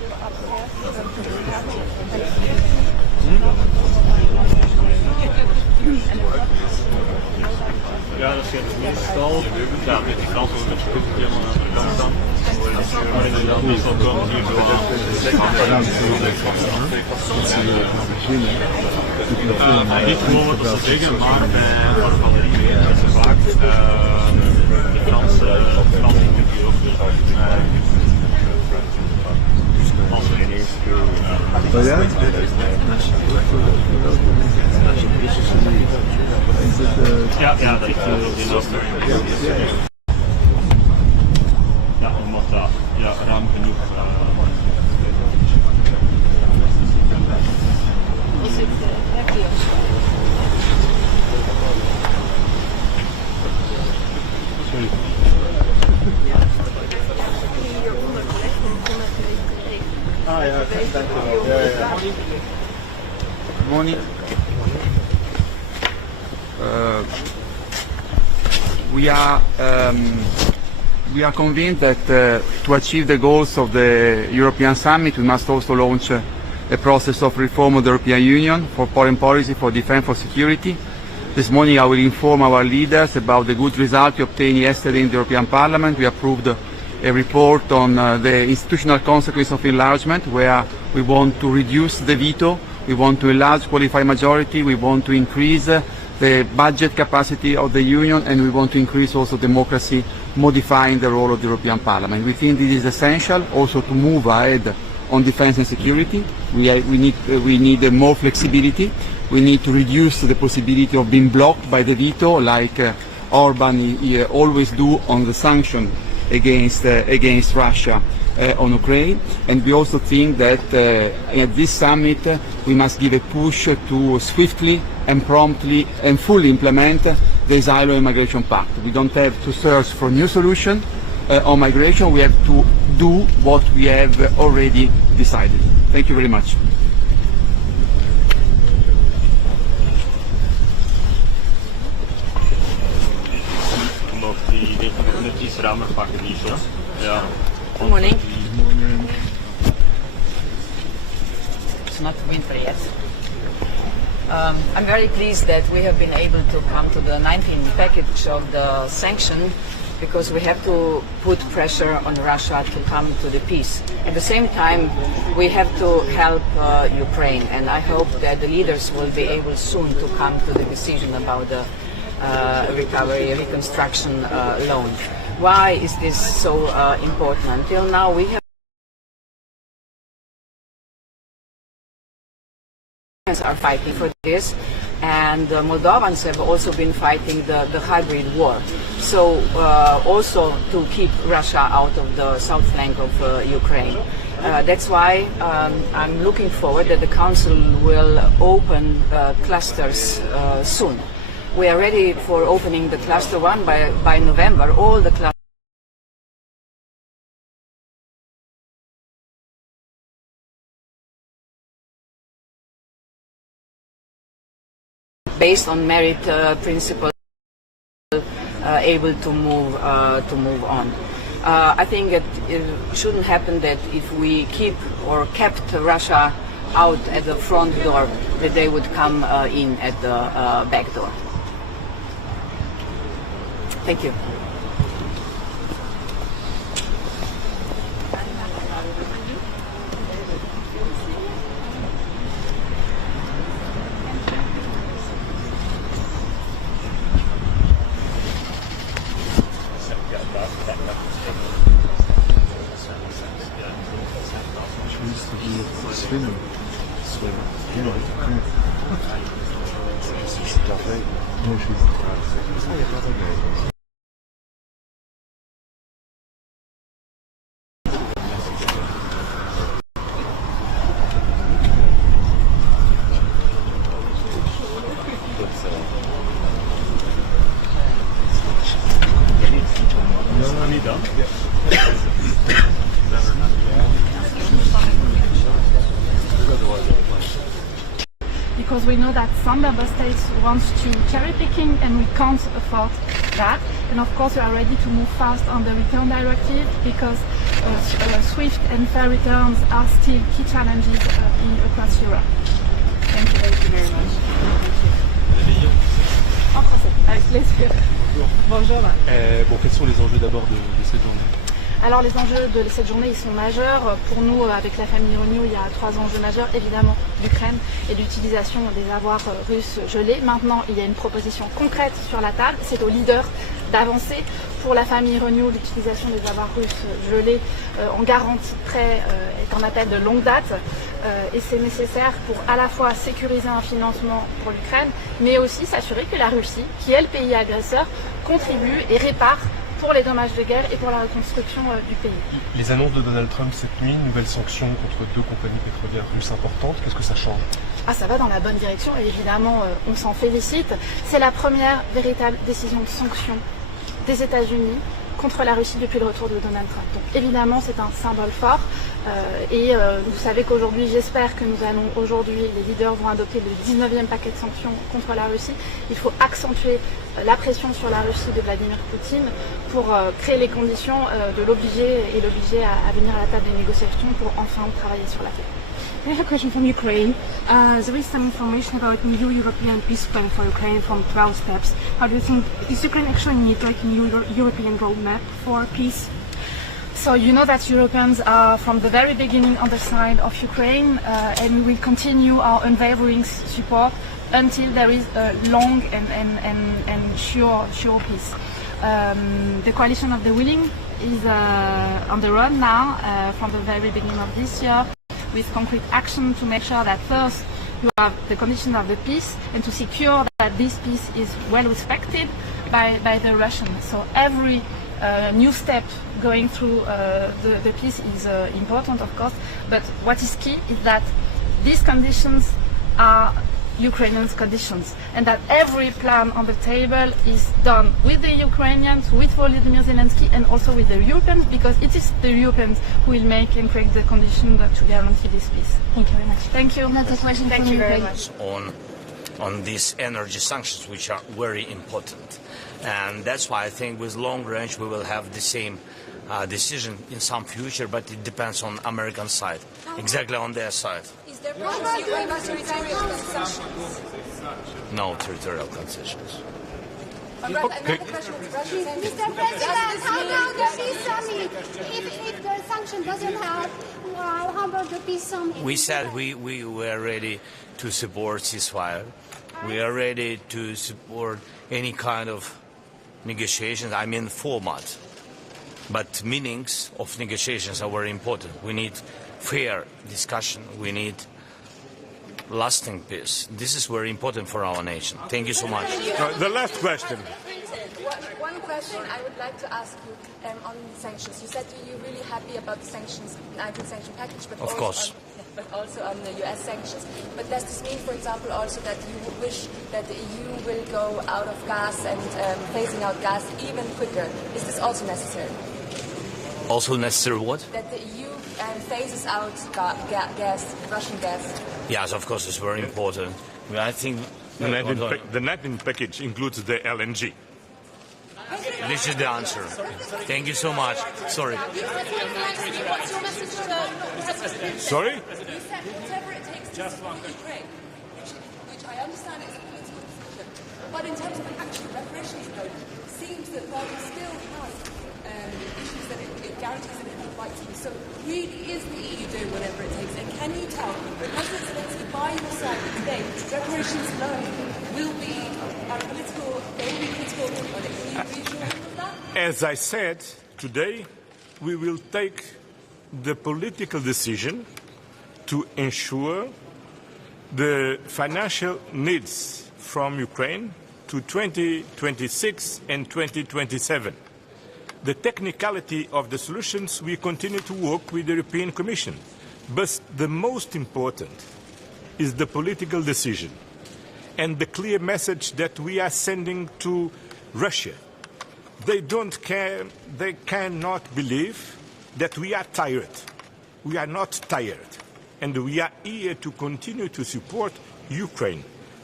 Ja, dat zit meestal. Ja, met die Fransen met je kunt helemaal aan de kant staan. Maar inderdaad, meestal komen hier zo aan. Niet gewoon wat ze zeggen, maar voor de pandemie dat ze vaak de Franse interview ook als we ineens. Ja, dat is ja, omdat dat ruim genoeg. Is het happy of zo? Sorry. Ah ja, dankjewel. Good morning. We are convinced that to achieve the goals of the European Summit, we must also launch a process of reform of the European Union for foreign policy, for defense, for security. This morning I will inform our leaders about the good result we obtained yesterday in the European Parliament. We approved a report on the institutional consequence of enlargement, where we want to reduce the veto, we want to enlarge qualified majority, we want to increase the budget capacity of the Union, and we want to increase also democracy, modifying the role of the European Parliament. We think this is essential also to move ahead on defense and security. We need more flexibility. We need to reduce the possibility of being blocked by the veto, like Orban always do on the sanction against Russia on Ukraine. And we also think that at this summit we must give a push to swiftly and promptly and fully implement the Asylum and Migration Pact. We don't have to search for new solutions on migration. We have to do what we have already decided. Thank you very much. Nog die net iets ruimer pakken die zo. Ja. Good morning. It's not winter yet. I'm very pleased that we have been able to come to the 19 package of the sanction, because we have to put pressure on Russia to come to the peace. At the same time, we have to help Ukraine, and I hope that the leaders will be able soon to come to the decision about the recovery, reconstruction loan. Why is this so important? Until now, we have are fighting for this, and Moldovans have also been fighting the hybrid war. So also to keep Russia out of the south flank of Ukraine. That's why I'm looking forward that the Council will open clusters soon. We are ready for opening the cluster 1 by November. All the clusters based on merit principle, able to move on. I think that it shouldn't happen that if we keep or kept Russia out at the front door, that they would come in at the back door. Thank you. Because we know that some member states want to cherry picking, and we can't afford that. And of course we are ready to move fast on the return directive, because swift and fair returns are still key challenges across Europe. Thank you very much. En français, avec plaisir. Bonjour. Quels sont les enjeux d'abord de cette journée? Alors les enjeux de cette journée, ils sont majeurs. Pour nous, avec la famille Renew, il y a 3 enjeux majeurs. Évidemment, l'Ukraine et l'utilisation des avoirs russes gelés. Maintenant, il y a une proposition concrète sur la table. C'est aux leaders d'avancer. Pour la famille Renew, l'utilisation des avoirs russes gelés en garantie de prêt est un appel de longue date. Et c'est nécessaire pour à la fois sécuriser un financement pour l'Ukraine, mais aussi s'assurer que la Russie, qui est le pays agresseur, contribue et répare pour les dommages de guerre et pour la reconstruction du pays. Les annonces de Donald Trump cette nuit, nouvelles sanctions contre 2 compagnies pétrolières russes importantes, qu'est-ce que ça change? Ça va dans la bonne direction et évidemment on s'en félicite. C'est la première véritable décision de sanction des États-Unis contre la Russie depuis le retour de Donald Trump. Donc évidemment c'est un symbole fort et vous savez qu'aujourd'hui, j'espère que nous allons aujourd'hui, les leaders vont adopter le 19e paquet de sanctions contre la Russie. Il faut accentuer la pression sur la Russie de Vladimir Poutine pour créer les conditions de l'obliger à venir à la table des négociations pour enfin travailler sur la paix. I have a question from Ukraine. There is some information about new European peace plan for Ukraine from 12 steps. How do you think, is Ukraine actually need like a new European roadmap for peace? So you know that Europeans are from the very beginning on the side of Ukraine and we will continue our unwavering support until there is a long and sure peace. The coalition of the willing is on the run now from the very beginning of this year, with concrete action to make sure that first you have the condition of the peace and to secure that this peace is well respected by the Russians. So every new step going through the peace is important, of course, but what is key is that these conditions are Ukrainians' conditions and that every plan on the table is done with the Ukrainians, with Volodymyr Zelensky and also with the Europeans, because it is the Europeans who will make and create the conditions to guarantee this peace. Thank you very much. Thank you. Another question Thank from you very Ukraine. much. On these energy sanctions, which are very important. And that's why I think with long range we will have the same decision in some future, but it depends on American side, exactly on their side. Is there territorial concessions? No territorial concessions. Another question. Mr. President, how about the peace summit? If the sanction doesn't help, how about the peace summit? We said we were ready to support ceasefire. We are ready to support any kind of negotiations, I mean format. But meanings of negotiations are very important. We need fair discussion. We need lasting peace. This is very important for our nation. Thank you so much. The last question. One question I would like to ask you on sanctions. You said you're really happy about the sanctions, 19 sanction package, but of course. But also on the US sanctions. But does this mean, for example, also that you would wish that the EU will go out of gas and phasing out gas even quicker? Is this also necessary? Also necessary what? That the EU phases out gas, Russian gas. Yes, of course, it's very important. I think the 19 package includes the LNG. This is the answer. Thank you so much. Sorry. What's your message to the president? Sorry? You said whatever it takes to support Ukraine, which I understand is a political decision. But in terms of an actual reparations code, it seems that while it still has issues that it guarantees that it has rights to. So really is the EU doing whatever it takes? And can you tell President Zelensky by your side today, reparations alone will be political on it? Can you reassure him of that? As I said, today we will take the political decision to ensure the financial needs from Ukraine to 2026 and 2027. The technicality of the solutions, we continue to work with the European Commission. But the most important is the political decision and the clear message that we are sending to Russia. They don't care, they cannot believe that we are tired. We are not tired. And we are here to continue to support Ukraine.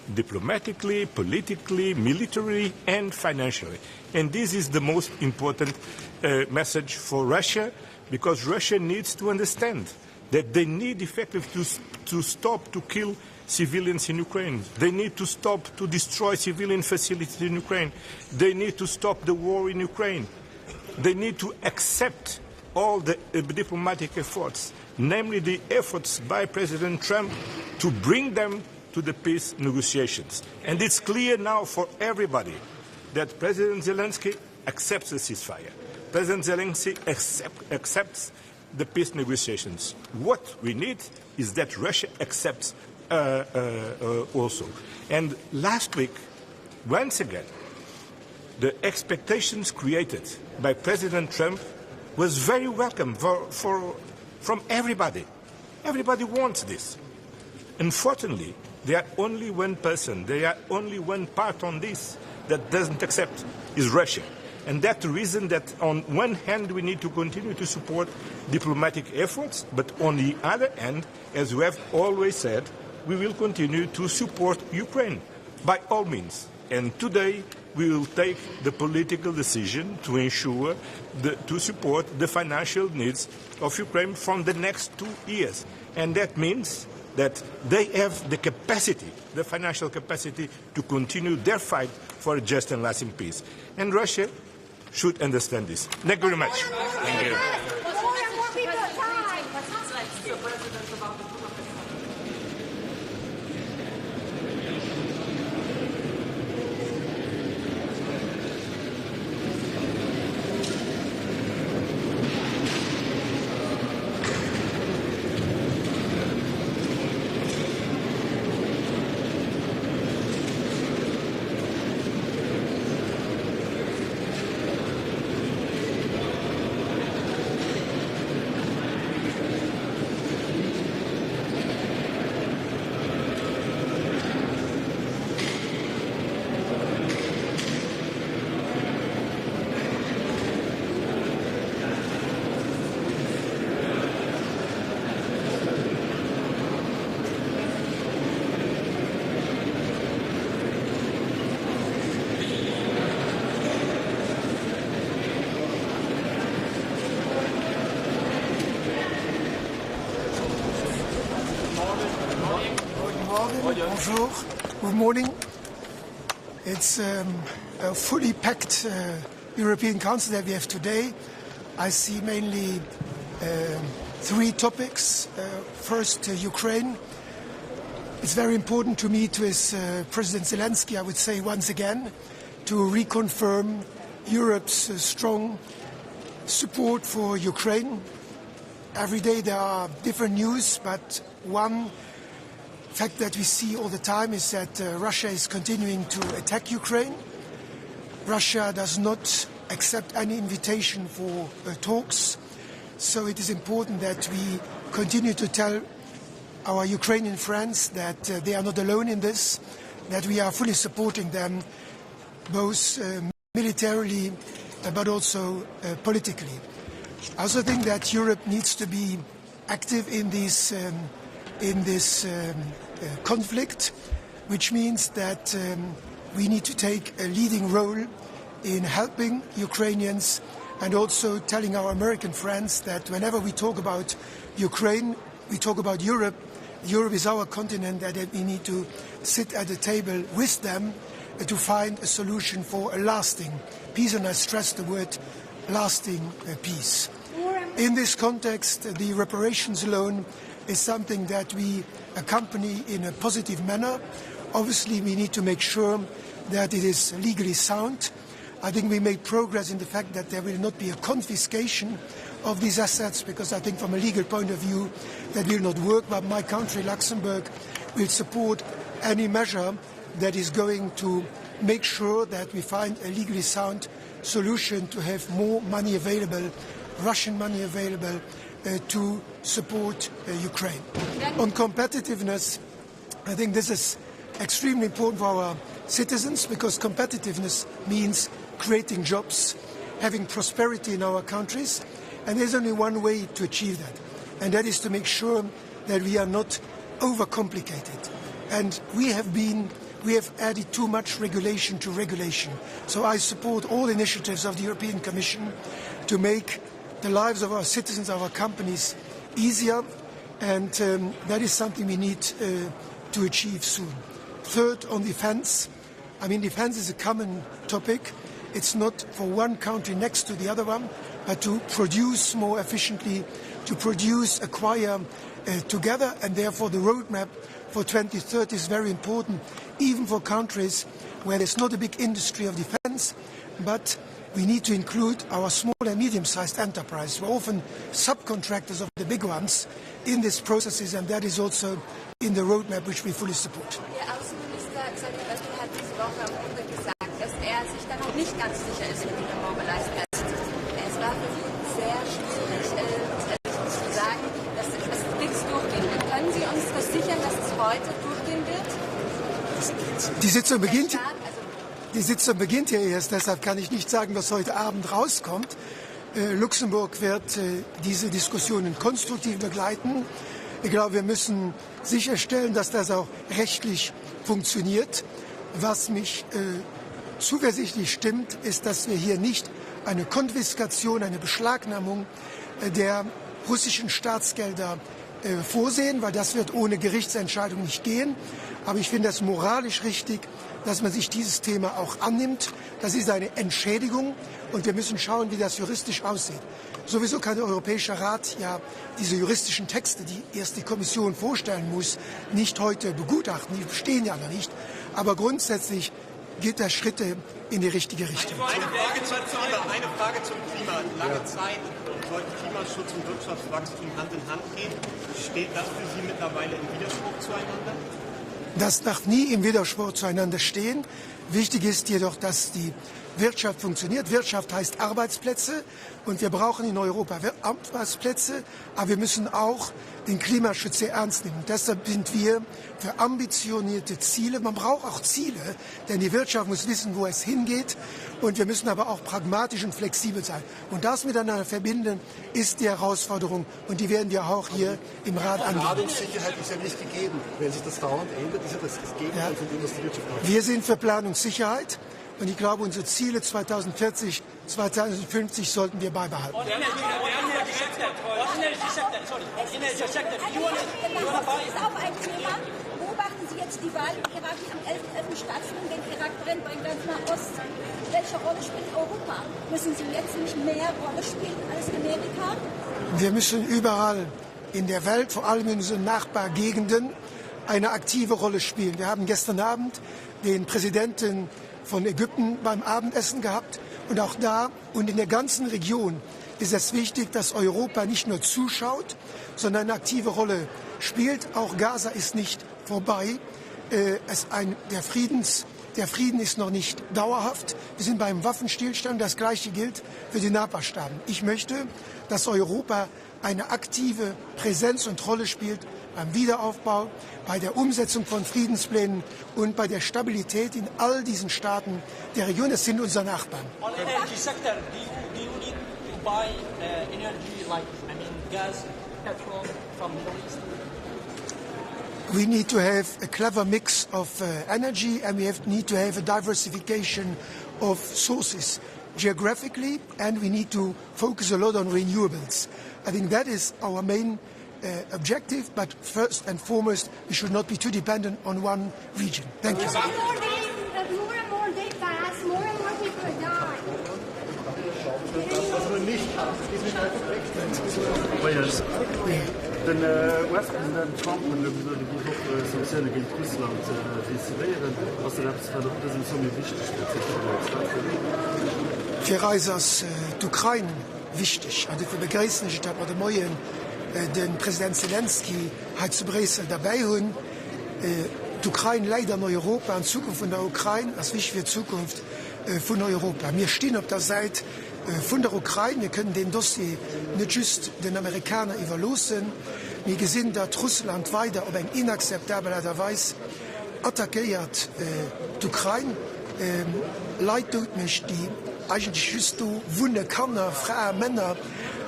diplomatically, politically, militarily, and financially. And this is the most important message for Russia, because Russia needs to understand that they need effectively to stop to kill civilians in Ukraine. They need to stop to destroy civilian facilities in Ukraine. They need to stop the war in Ukraine. They need to accept all the diplomatic efforts, namely the efforts by President Trump to bring them to the peace negotiations. And it's clear now for everybody that President Zelensky accepts the ceasefire. President Zelensky accepts the peace negotiations. What we need is that Russia accepts also. And last week, once again, the expectations created by President Trump was very welcome from everybody. Everybody wants this. Unfortunately, there are only one person, there are only one part on this that doesn't accept, is Russia. And that's the reason that on one hand we need to continue to support diplomatic efforts, but on the other hand, as we have always said, we will continue to support Ukraine by all means. And today we will take the political decision to ensure to support the financial needs of Ukraine from the next 2 years. And that means that they have the capacity, the financial capacity, to continue their fight for a just and lasting peace. And Russia should understand this. Thank you very much. Thank you. Bonjour, good morning. It's a fully packed European Council that we have today. I see mainly 3 topics. First, Ukraine. It's very important to meet with President Zelensky, I would say once again, to reconfirm Europe's strong support for Ukraine. Every day there are different news, but one fact that we see all the time is that Russia is continuing to attack Ukraine. Russia does not accept any invitation for talks. So it is important that we continue to tell our Ukrainian friends that they are not alone in this, that we are fully supporting them, both militarily but also politically. I also think that Europe needs to be active in this conflict, which means that we need to take a leading role in helping Ukrainians and also telling our American friends that whenever we talk about Ukraine, we talk about Europe. Europe is our continent, that we need to sit at the table with them to find a solution for a lasting peace, and I stress the word lasting peace. In this context, the reparations loan is something that we accompany in a positive manner. Obviously, we need to make sure that it is legally sound. I think we made progress in the fact that there will not be a confiscation of these assets, because I think from a legal point of view that will not work, but my country, Luxembourg, will support any measure that is going to make sure that we find a legally sound solution to have more money available, Russian money available, to support Ukraine. On competitiveness, I think this is extremely important for our citizens, because competitiveness means creating jobs, having prosperity in our countries, and there's only one way to achieve that, and that is to make sure that we are not overcomplicated. And we have been we have added too much regulation to regulation. So I support all initiatives of the European Commission to make the lives of our citizens, our companies, easier, and that is something we need to achieve soon. Third, on defense. I mean, defense is a common topic. It's not for one country next to the other one, but to produce more efficiently, to produce, acquire together, and therefore the roadmap for 2030 is very important, even for countries where there's not a big industry of defense, but we need to include our small and medium-sized enterprises. We're often subcontractors of the big ones in these processes, and that is also in the roadmap, which we fully support. Der Außenminister Xavier Bettel hat diese Woche am Ende gesagt, dass sich da noch nicht ganz sicher ist mit dem Mobilized Test. Es war für ihn sehr schwierig zu sagen, dass nichts durchgehen wird. Können Sie uns versichern, dass es heute durchgehen wird? Die Sitzung beginnt ja erst, deshalb kann ich nicht sagen, was heute Abend rauskommt. Luxemburg wird diese Diskussionen konstruktiv begleiten. Ich glaube, wir müssen sicherstellen, dass das auch rechtlich funktioniert. Was mich zuversichtlich stimmt, ist, dass wir hier nicht eine Konfiskation, eine Beschlagnahmung der russischen Staatsgelder vorsehen, weil das wird ohne Gerichtsentscheidung nicht gehen. Aber ich finde es moralisch richtig, dass man sich dieses Thema auch annimmt. Das ist eine Entschädigung und wir müssen schauen, wie das juristisch aussieht. Sowieso kann der Europäische Rat ja diese juristischen Texte, die erst die Kommission vorstellen muss, nicht heute begutachten. Die bestehen ja noch nicht. Aber grundsätzlich geht der Schritte in die richtige Richtung. Eine Frage zum Klima. Lange Zeit sollten Klimaschutz und Wirtschaftswachstum Hand in Hand gehen. Steht das für Sie mittlerweile im Widerspruch zueinander? Das darf nie im Widerspruch zueinander stehen. Wichtig ist jedoch, dass die Wirtschaft funktioniert. Wirtschaft heißt Arbeitsplätze und wir brauchen in Europa Arbeitsplätze, aber wir müssen auch den Klimaschutz sehr ernst nehmen. Und deshalb sind wir für ambitionierte Ziele. Man braucht auch Ziele, denn die Wirtschaft muss wissen, wo es hingeht. Und wir müssen aber auch pragmatisch und flexibel sein. Und das miteinander verbinden, ist die Herausforderung. Und die werden wir auch hier im Rat angehen. Planungssicherheit ist ja nicht gegeben. Wenn sich das dauernd ändert, ist ja das Gegenteil von dem, was die Wirtschaft macht. Wir sind für Planungssicherheit. Und ich glaube, unsere Ziele 2040, 2050 sollten wir beibehalten. Das ist auch ein Thema. Beobachten Sie jetzt die Wahl im Irak am 11.11. stattfinden, den Irak brennt bei ganz nach Osten. Welche Rolle spielt Europa? Müssen Sie jetzt nicht mehr Rolle spielen als Amerika? Wir müssen überall in der Welt, vor allem in unseren Nachbargegenden, eine aktive Rolle spielen. Wir haben gestern Abend den Präsidenten von Ägypten beim Abendessen gehabt. Und auch da und in der ganzen Region ist es wichtig, dass Europa nicht nur zuschaut, sondern eine aktive Rolle spielt. Auch Gaza ist nicht vorbei. Der Frieden ist noch nicht dauerhaft. Wir sind beim Waffenstillstand. Das Gleiche gilt für die Nachbarstaaten. Ich möchte, dass Europa eine aktive Präsenz und Rolle spielt beim Wiederaufbau, bei der Umsetzung von Friedensplänen und bei der Stabilität in all diesen Staaten der Region. Das sind unsere Nachbarn. On energy sector, do you need to buy energy like, gas, petrol from Middle East? We need to have a clever mix of energy, and we need to have a diversification of sources geographically, and we need to focus a lot on renewables. I think that is our main objective, but first and foremost, we should not be too dependent on one region. Thank you. More and more they pass, more and more people die. Den US-Präsident Trump hat die Woche Sanktionen gegen Russland dezidieren. Was sind so wichtig? Für Reise aus der Ukraine wichtig. Also für begrüßen, ich habe heute Morgen den Präsident Zelensky heute zu Brüssel dabei haben. Die Ukraine leider in Europa, in Zukunft von der Ukraine, als wichtig für die Zukunft von Europa. Wir stehen auf der Seite von der Ukraine. Wir können den Dossier nicht just den Amerikanern überlassen. Wir sehen, dass Russland weiter auf eine inakzeptable Art und Weise attackiert die Ukraine. Leid tut mich, die eigentlich just wunde Kinder, Frauen, Männer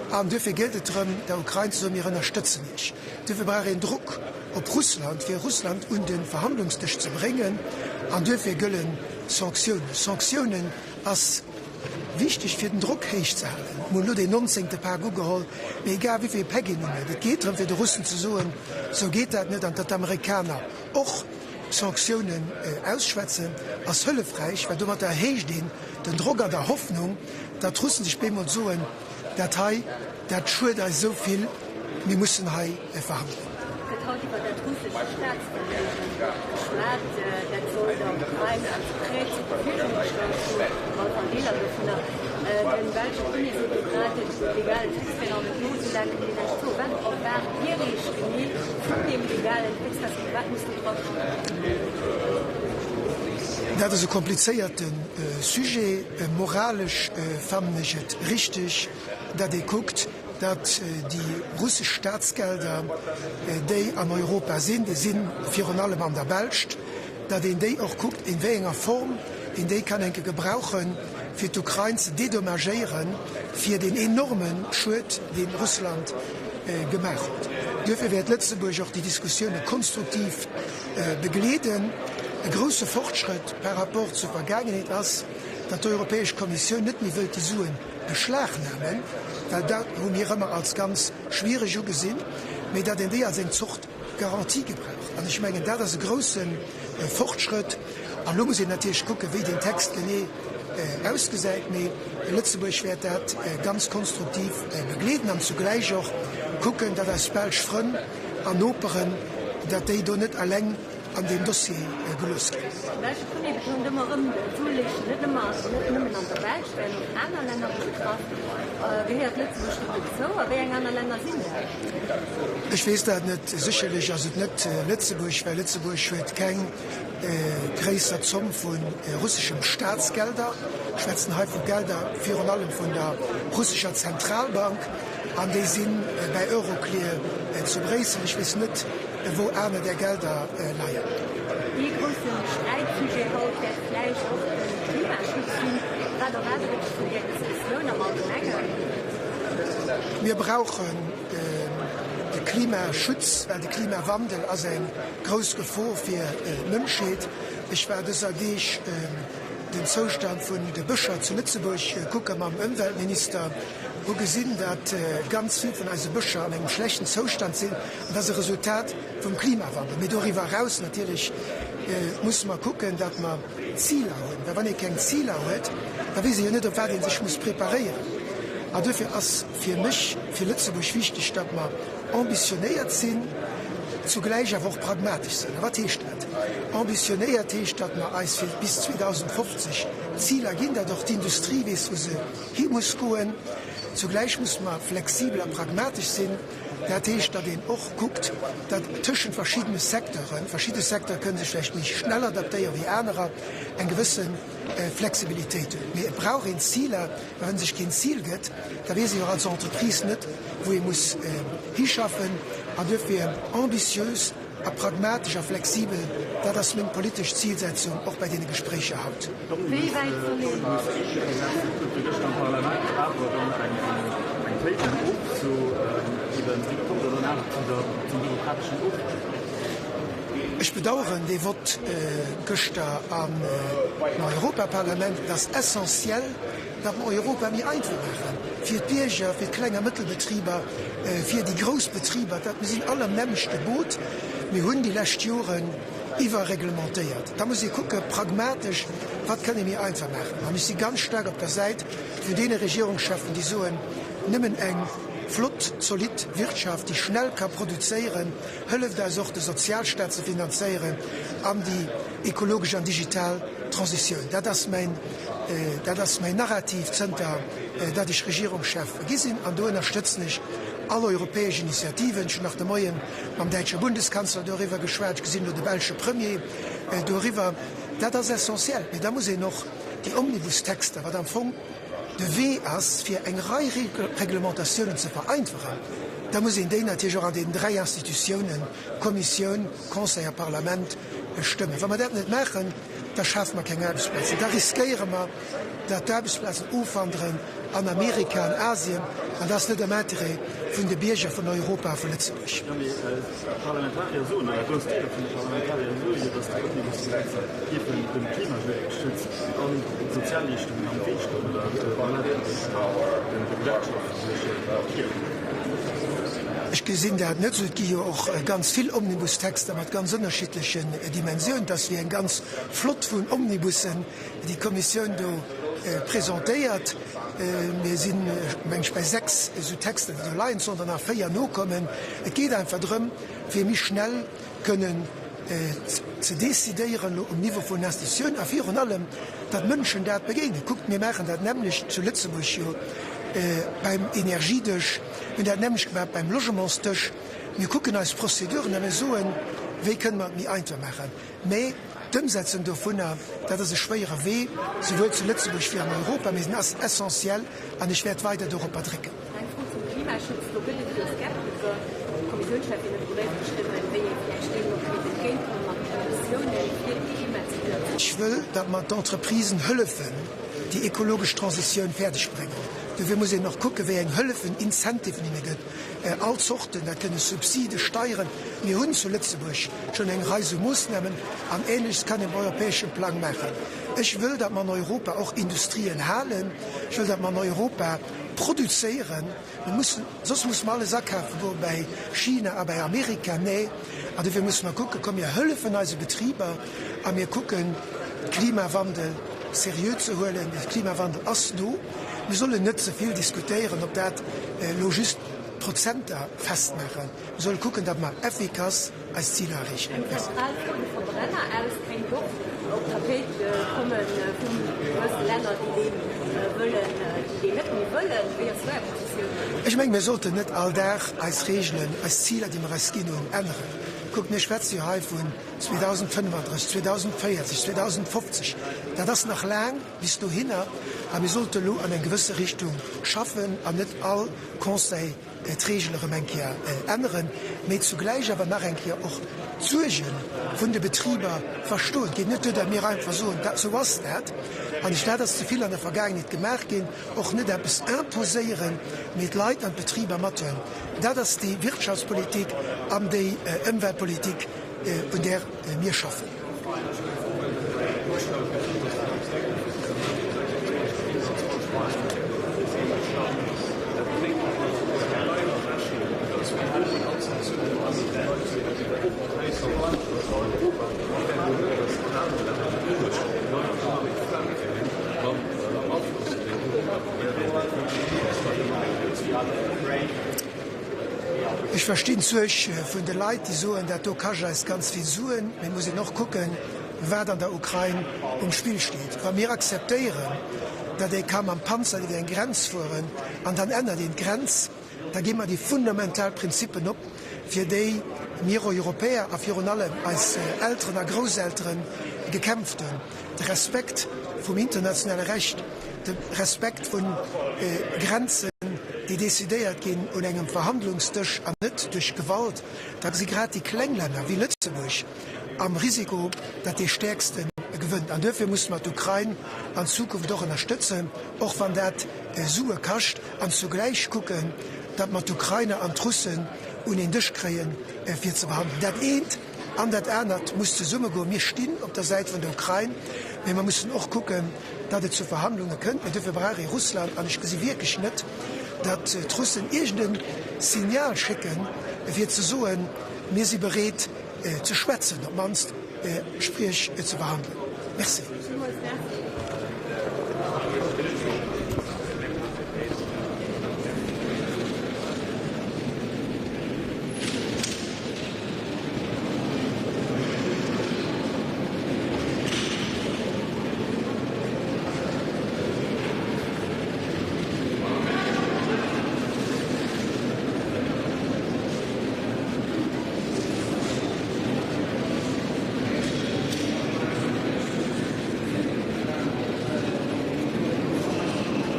Und dafür gilt es darum, der Ukraine zu unterstützen. Dafür brauchen wir Druck auf Russland, für Russland und den Verhandlungstisch zu bringen. Und dafür gelten Sanktionen. Sanktionen als wichtig für den Druck hochzuhalten. Man nur den 19. Tag geholt, egal wie viel Peggy nehmen. Das geht darum, für die Russen zu sagen, so geht das nicht, und die Amerikaner auch Sanktionen ausschwätzen als hilfreich, weil du mit der Hecht den Druck an der Hoffnung, dass die Russen sich beim so ein Datei, das schuld ist so viel, wir müssen hier verhandeln. Das ist ein kompliziertes Sujet, moralisch fand ich es richtig, dass ihr guckt, dass die russischen Staatsgelder, die an Europa sind, die sind für allem an der Welt, dass die auch guckt, in welcher Form, in die kann ich gebrauchen, für die Ukraine zu dedommagieren, für den enormen Schritt, den Russland gemacht hat. Dafür wird Lützeburg auch die Diskussionen konstruktiv begleiten. Ein großer Fortschritt par rapport zur Vergangenheit ist, dass die Europäische Kommission nicht mehr will, die Suchen beschlagnahmen, weil da haben wir immer als ganz schwierig gesehen, aber dass die als eine Zuchtgarantie gebraucht. Und ich meine, das ist ein großer Fortschritt. Und nun muss ich natürlich gucken, wie den Text genau ausgesagt wird. Lützeburg wird das ganz konstruktiv begleiten und zugleich auch gucken, dass das Belsch Frön an Operen, dass die da nicht allein an dem Dossier gelöst wird. Ich weiß das nicht sicherlich, also nicht Lützeburg, weil Lützeburg wird kein größer Sum von russischem Staatsgelder, schwätzen halt von Gelder für allem von der russischen Zentralbank, an die sind bei Euroclear zu Bresel. Ich weiß nicht, wo einer der Gelder leihen. Die großen Streitsujet heute wird vielleicht auch den Klimaschutz sind, gerade für die Diskussion am Allgemeinen. Wir brauchen den Klimaschutz, weil der Klimawandel als ein großes Gefahr für Menschheit. Ich werde dadurch den Zustand von der Büscher zu Lützeburg gucken mit dem Umweltminister, wo gesehen, dass ganz viele von unseren Büscher in einem schlechten Zustand sind. Und das ist ein Resultat vom Klimawandel. Mit darüber raus natürlich muss man gucken, dass man Ziele haben. Wenn ich kein Ziel habe, dann weiß ich ja nicht, ob man sich präparieren muss. Aber dafür ist für mich, für Lützeburg wichtig, dass wir ambitioniert sind, zugleich aber auch pragmatisch sind. Was heißt das? Ambitioniert heißt, dass wir bis 2050 Ziele haben, dass doch die Industrie weiß, wo sie hin muss gehen. Zugleich muss man flexibel und pragmatisch sein. Das heißt, dass man auch guckt, dass zwischen verschiedenen Sektoren können sich vielleicht nicht schneller adaptieren wie andere, eine gewisse Flexibilität haben. Wir brauchen Ziele, wenn sich kein Ziel gibt, da weiß ich auch als Entreprise nicht, wo ich muss hinschaffen, und dafür ambitiös, pragmatisch und flexibel, da das mit politischer Zielsetzung auch bei den Gesprächen hat. Wie weit verlieren Ich bedauere, die wird gestern am Europaparlament das essentiell, dass Europa nicht einfach machen. Für die Bürger, für die kleinen Mittelbetriebe, für die Großbetriebe, wir sind alle im nämlichen Boot. Wir haben die letzten Jahre überreglementiert. Da muss ich gucken, pragmatisch, was kann ich mir einfach machen. Man muss ganz stark auf der Seite für die Regierungschefs, die so nehmen eng flott, solid Wirtschaft, die schnell kann produzieren, hilft der Sorte Sozialstaat zu finanzieren, an die ökologische und digitale Transition. Das ist mein Narrativcenter, das ich Regierungschef vergessen, und da unterstütze ich alle europäischen Initiativen, schon nach dem Neuen beim deutschen Bundeskanzler darüber geschwärzt, gesehen oder der belgische Premier darüber. Das ist essentiell. Da muss ich noch die Omnibus-Texte, was am Anfang der Weg ist, für eine Reihe Reglementationen zu vereinfachen. Da muss ich natürlich auch an den 3 Institutionen, Kommission, Conseil und Parlament stimmen. Wenn wir das nicht machen, dann schaffen wir keine Arbeitsplätze. Da riskieren wir, dass die Arbeitsplätze aufwandern an Amerika und Asien, Und das ist nicht der Maitre von den Bürgern von Europa von Lützeburg. Ja, Parlamentarier so, oder Großteil von den Parlamentariern so, dass die Omnibusgesetze hier für den Klimaschutz und Sozialrichtungen am Weg stehen oder den Gewerkschaften. Ich gesehen, der hat nicht so auch ganz viel Omnibustexte mit ganz unterschiedlichen Dimensionen, dass wir ein ganz Flott von Omnibussen die Kommission präsentiert. Wir sind manchmal bei 6 so Texte allein, sondern nach 4 noch kommen. Es geht einfach darum, für mich schnell können zu dezidieren am Niveau von Institutionen, auf und allem, dass Menschen dort begegnen. Guckt, wir machen das nämlich zu Lützeburg beim Energietisch, und das nämlich beim Logementstisch. Wir gucken als Prozeduren, und wir suchen, wie können wir die einfach machen. Aber die Umsetzung davon, das ist ein schwerer Weg, sowohl zu Lützeburg wie in Europa, wir sind essentiell, und ich werde weiter Europa drücken. Ein Punkt zum Klimaschutz, wo bildet ihr Skeptiker, Kommissionschefin hat geschrieben, wenn ihr vielleicht stehen noch mit den Genkommissionen für die Emanzipation. Ich will, dass man die Entreprisen helfen, die ökologische Transition fertig bringen. Wir müssen noch gucken, wer ein helfen, Incentive nehmen gibt. Allsorten, da können Subsidien steuern. Wir haben zu Lützeburg schon eine Reise Maßnahmen, am Ähnliches kann im europäischen Plan machen. Ich will, dass man in Europa auch Industrien halten. Ich will, dass man in Europa produzieren. Sonst muss man alle Sachen wo bei China, aber bei Amerika, nee. Also wir müssen mal gucken, kommen wir helfen als Betriebe, aber wir gucken, Klimawandel seriös zu holen, der Klimawandel ist da. Wir sollen nicht so viel diskutieren, ob das just Prozente festmachen. Wir sollen gucken, dass wir effikaz als Ziel erreichen. Ein Zentral von Verbrenner, alles kein Druck. Auf Tapet kommen von größten Ländern, die nicht wollen, wie es wäre. Ich meine, wir sollten nicht all das als Regeln, als Ziele, die wir als Regierung ändern. Guck, mir schwätzt ja von 2035, 2040, 2050. Da das noch lang bis dahin, aber wir sollten nur in eine gewisse Richtung schaffen und nicht all Conseil Regeln ändern, mit zugleich aber nach auch Zürchen von den Betrieben verstehen. Geht nicht nur mir einfach so, so was das. Und ich glaube, dass zu viel an der Vergangenheit gemacht gehen, auch nicht etwas imposieren mit Leuten und Betrieben machen. Das ist die Wirtschaftspolitik und die Umweltpolitik, in der wir schaffen. Ich verstehe inzwischen von den Leuten, die so in der Türkei ist ganz viel suchen. Wir müssen noch gucken, wer an der Ukraine im Spiel steht. Wenn wir akzeptieren, dass die kam am Panzer, die eine Grenze fuhren, und dann ändert die Grenze, da gehen wir die fundamentalen Prinzipien ab, für die wir Europäer auf ihren allem als Eltern und Großeltern gekämpft haben. Der Respekt vom internationalen Recht, der Respekt von Grenzen, die dezidiert gehen und einem Verhandlungstisch und nicht durch Gewalt, da sie gerade die Kleinländer wie Lützeburg am Risiko, dass die Stärksten gewinnt. Und dafür muss man die Ukraine in Zukunft doch unterstützen, auch wenn das Suche kascht, und zugleich gucken, dass man die Ukraine an Russen und den Tisch kriegen, für zu behandeln. Das eint, an das ändert, muss die Summe gehen. Wir stehen auf der Seite von der Ukraine, aber wir müssen auch gucken, dass es zu Verhandlungen kommt. Wir dürfen bei Russland, und ich sehe wirklich nicht, dass die Russen irgendein Signal schicken, wir zu suchen, wir sind bereit zu schwätzen, ob man sprich zu behandeln. Merci.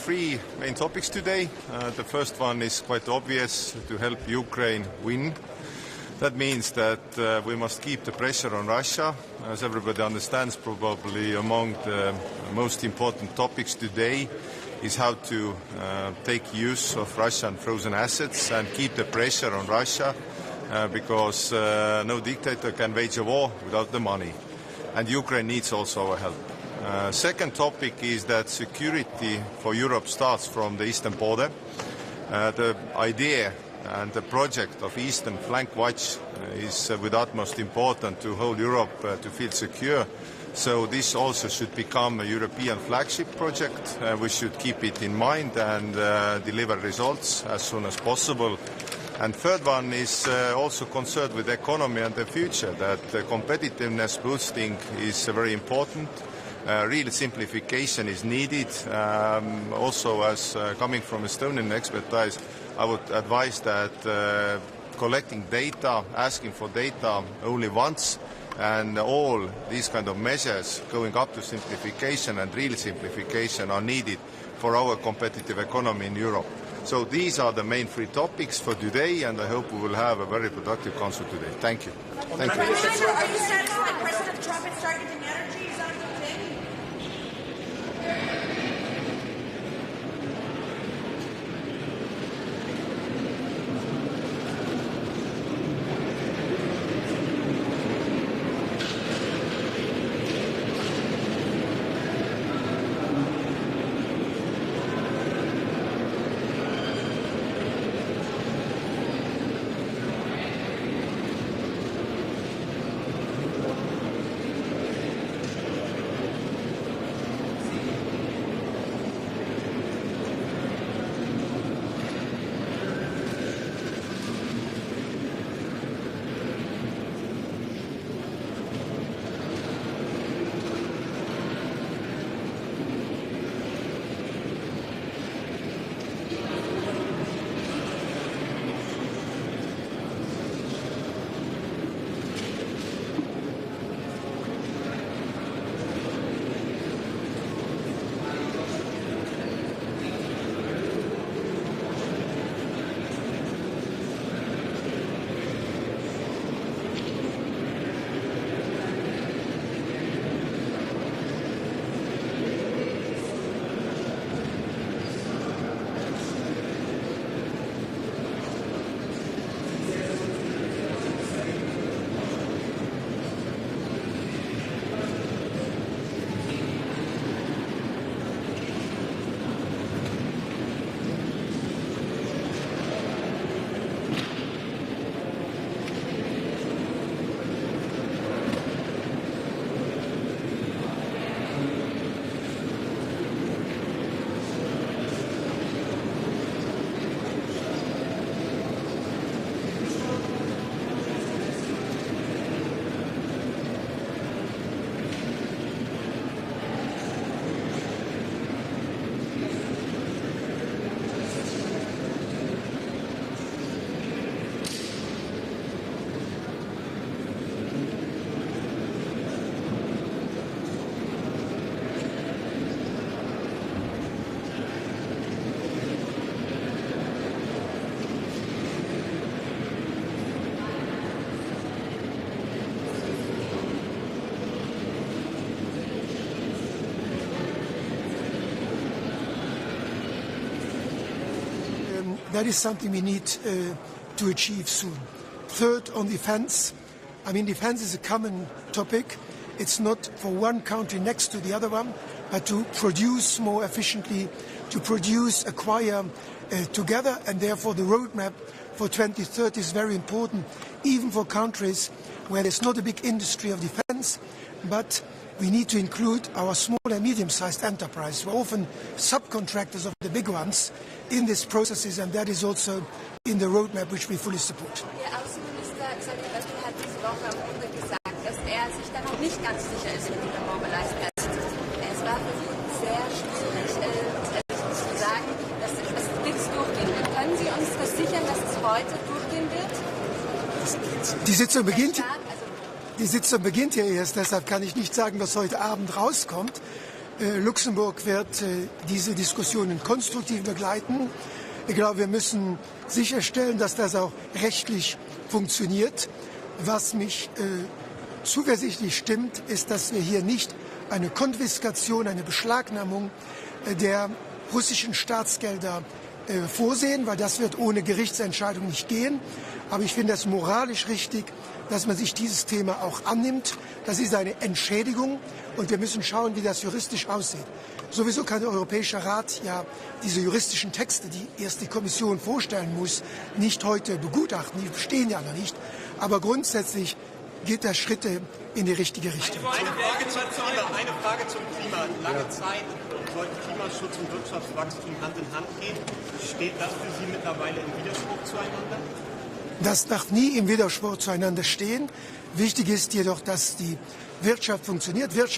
three main topics today. The first one is quite obvious, to help Ukraine win. That means that we must keep the pressure on Russia. As everybody understands, probably among the most important topics today is how to take use of Russian frozen assets and keep the pressure on Russia, because no dictator can wage a war without the money. And Ukraine needs also our help. Second topic is that security for Europe starts from the eastern border. The idea and the project of Eastern Flank Watch is with utmost importance to hold Europe to feel secure. So this also should become a European flagship project. We should keep it in mind and deliver results as soon as possible. And third one is also concerned with the economy and the future, that competitiveness boosting is very important. Real simplification is needed. Also, as coming from Estonian expertise, I would advise that collecting data, asking for data only once, and all these kind of measures going up to simplification and real simplification are needed for our competitive economy in Europe. So these are the main three topics for today, and I hope we will have a very productive council today. Thank you. Thank you. Prime Minister, are you satisfied President Trump is targeting energy? Is that a good thing? That is something we need to achieve soon. Third, on defense. I mean, defense is a common topic. It's not for one country next to the other one, but to produce more efficiently, to produce, acquire together, and therefore the roadmap for 2030 is very important, even for countries where there's not a big industry of defense, but we need to include our small and medium-sized enterprises. We're often subcontractors of the big ones in these processes, and that is also in the roadmap which we fully support. Der Außenminister hat diese Woche am Ende gesagt, dass sich da noch nicht ganz sicher ist mit dem Mobilize Test. Es war für Sie sehr schwierig zu sagen, dass nichts durchgehen wird. Können Sie uns versichern, dass es heute durchgehen wird? Die Sitzung beginnt ja erst, deshalb kann ich nicht sagen, was heute Abend rauskommt. Luxemburg wird diese Diskussionen konstruktiv begleiten. Ich glaube, wir müssen sicherstellen, dass das auch rechtlich funktioniert. Was mich zuversichtlich stimmt, ist, dass wir hier nicht eine Konfiskation, eine Beschlagnahmung der russischen Staatsgelder vorsehen, weil das wird ohne Gerichtsentscheidung nicht gehen. Aber ich finde es moralisch richtig, dass man sich dieses Thema auch annimmt. Das ist eine Entschädigung und wir müssen schauen, wie das juristisch aussieht. Sowieso kann der Europäische Rat ja diese juristischen Texte, die erst die Kommission vorstellen muss, nicht heute begutachten. Die bestehen ja noch nicht. Aber grundsätzlich geht das Schritte in die richtige Richtung. Eine Frage zum Klima. Lange Zeit sollten Klimaschutz und Wirtschaftswachstum Hand in Hand gehen. Steht das für Sie mittlerweile im Widerspruch zueinander? Das darf nie im Widerspruch zueinander stehen. Wichtig ist jedoch, dass die Wirtschaft funktioniert.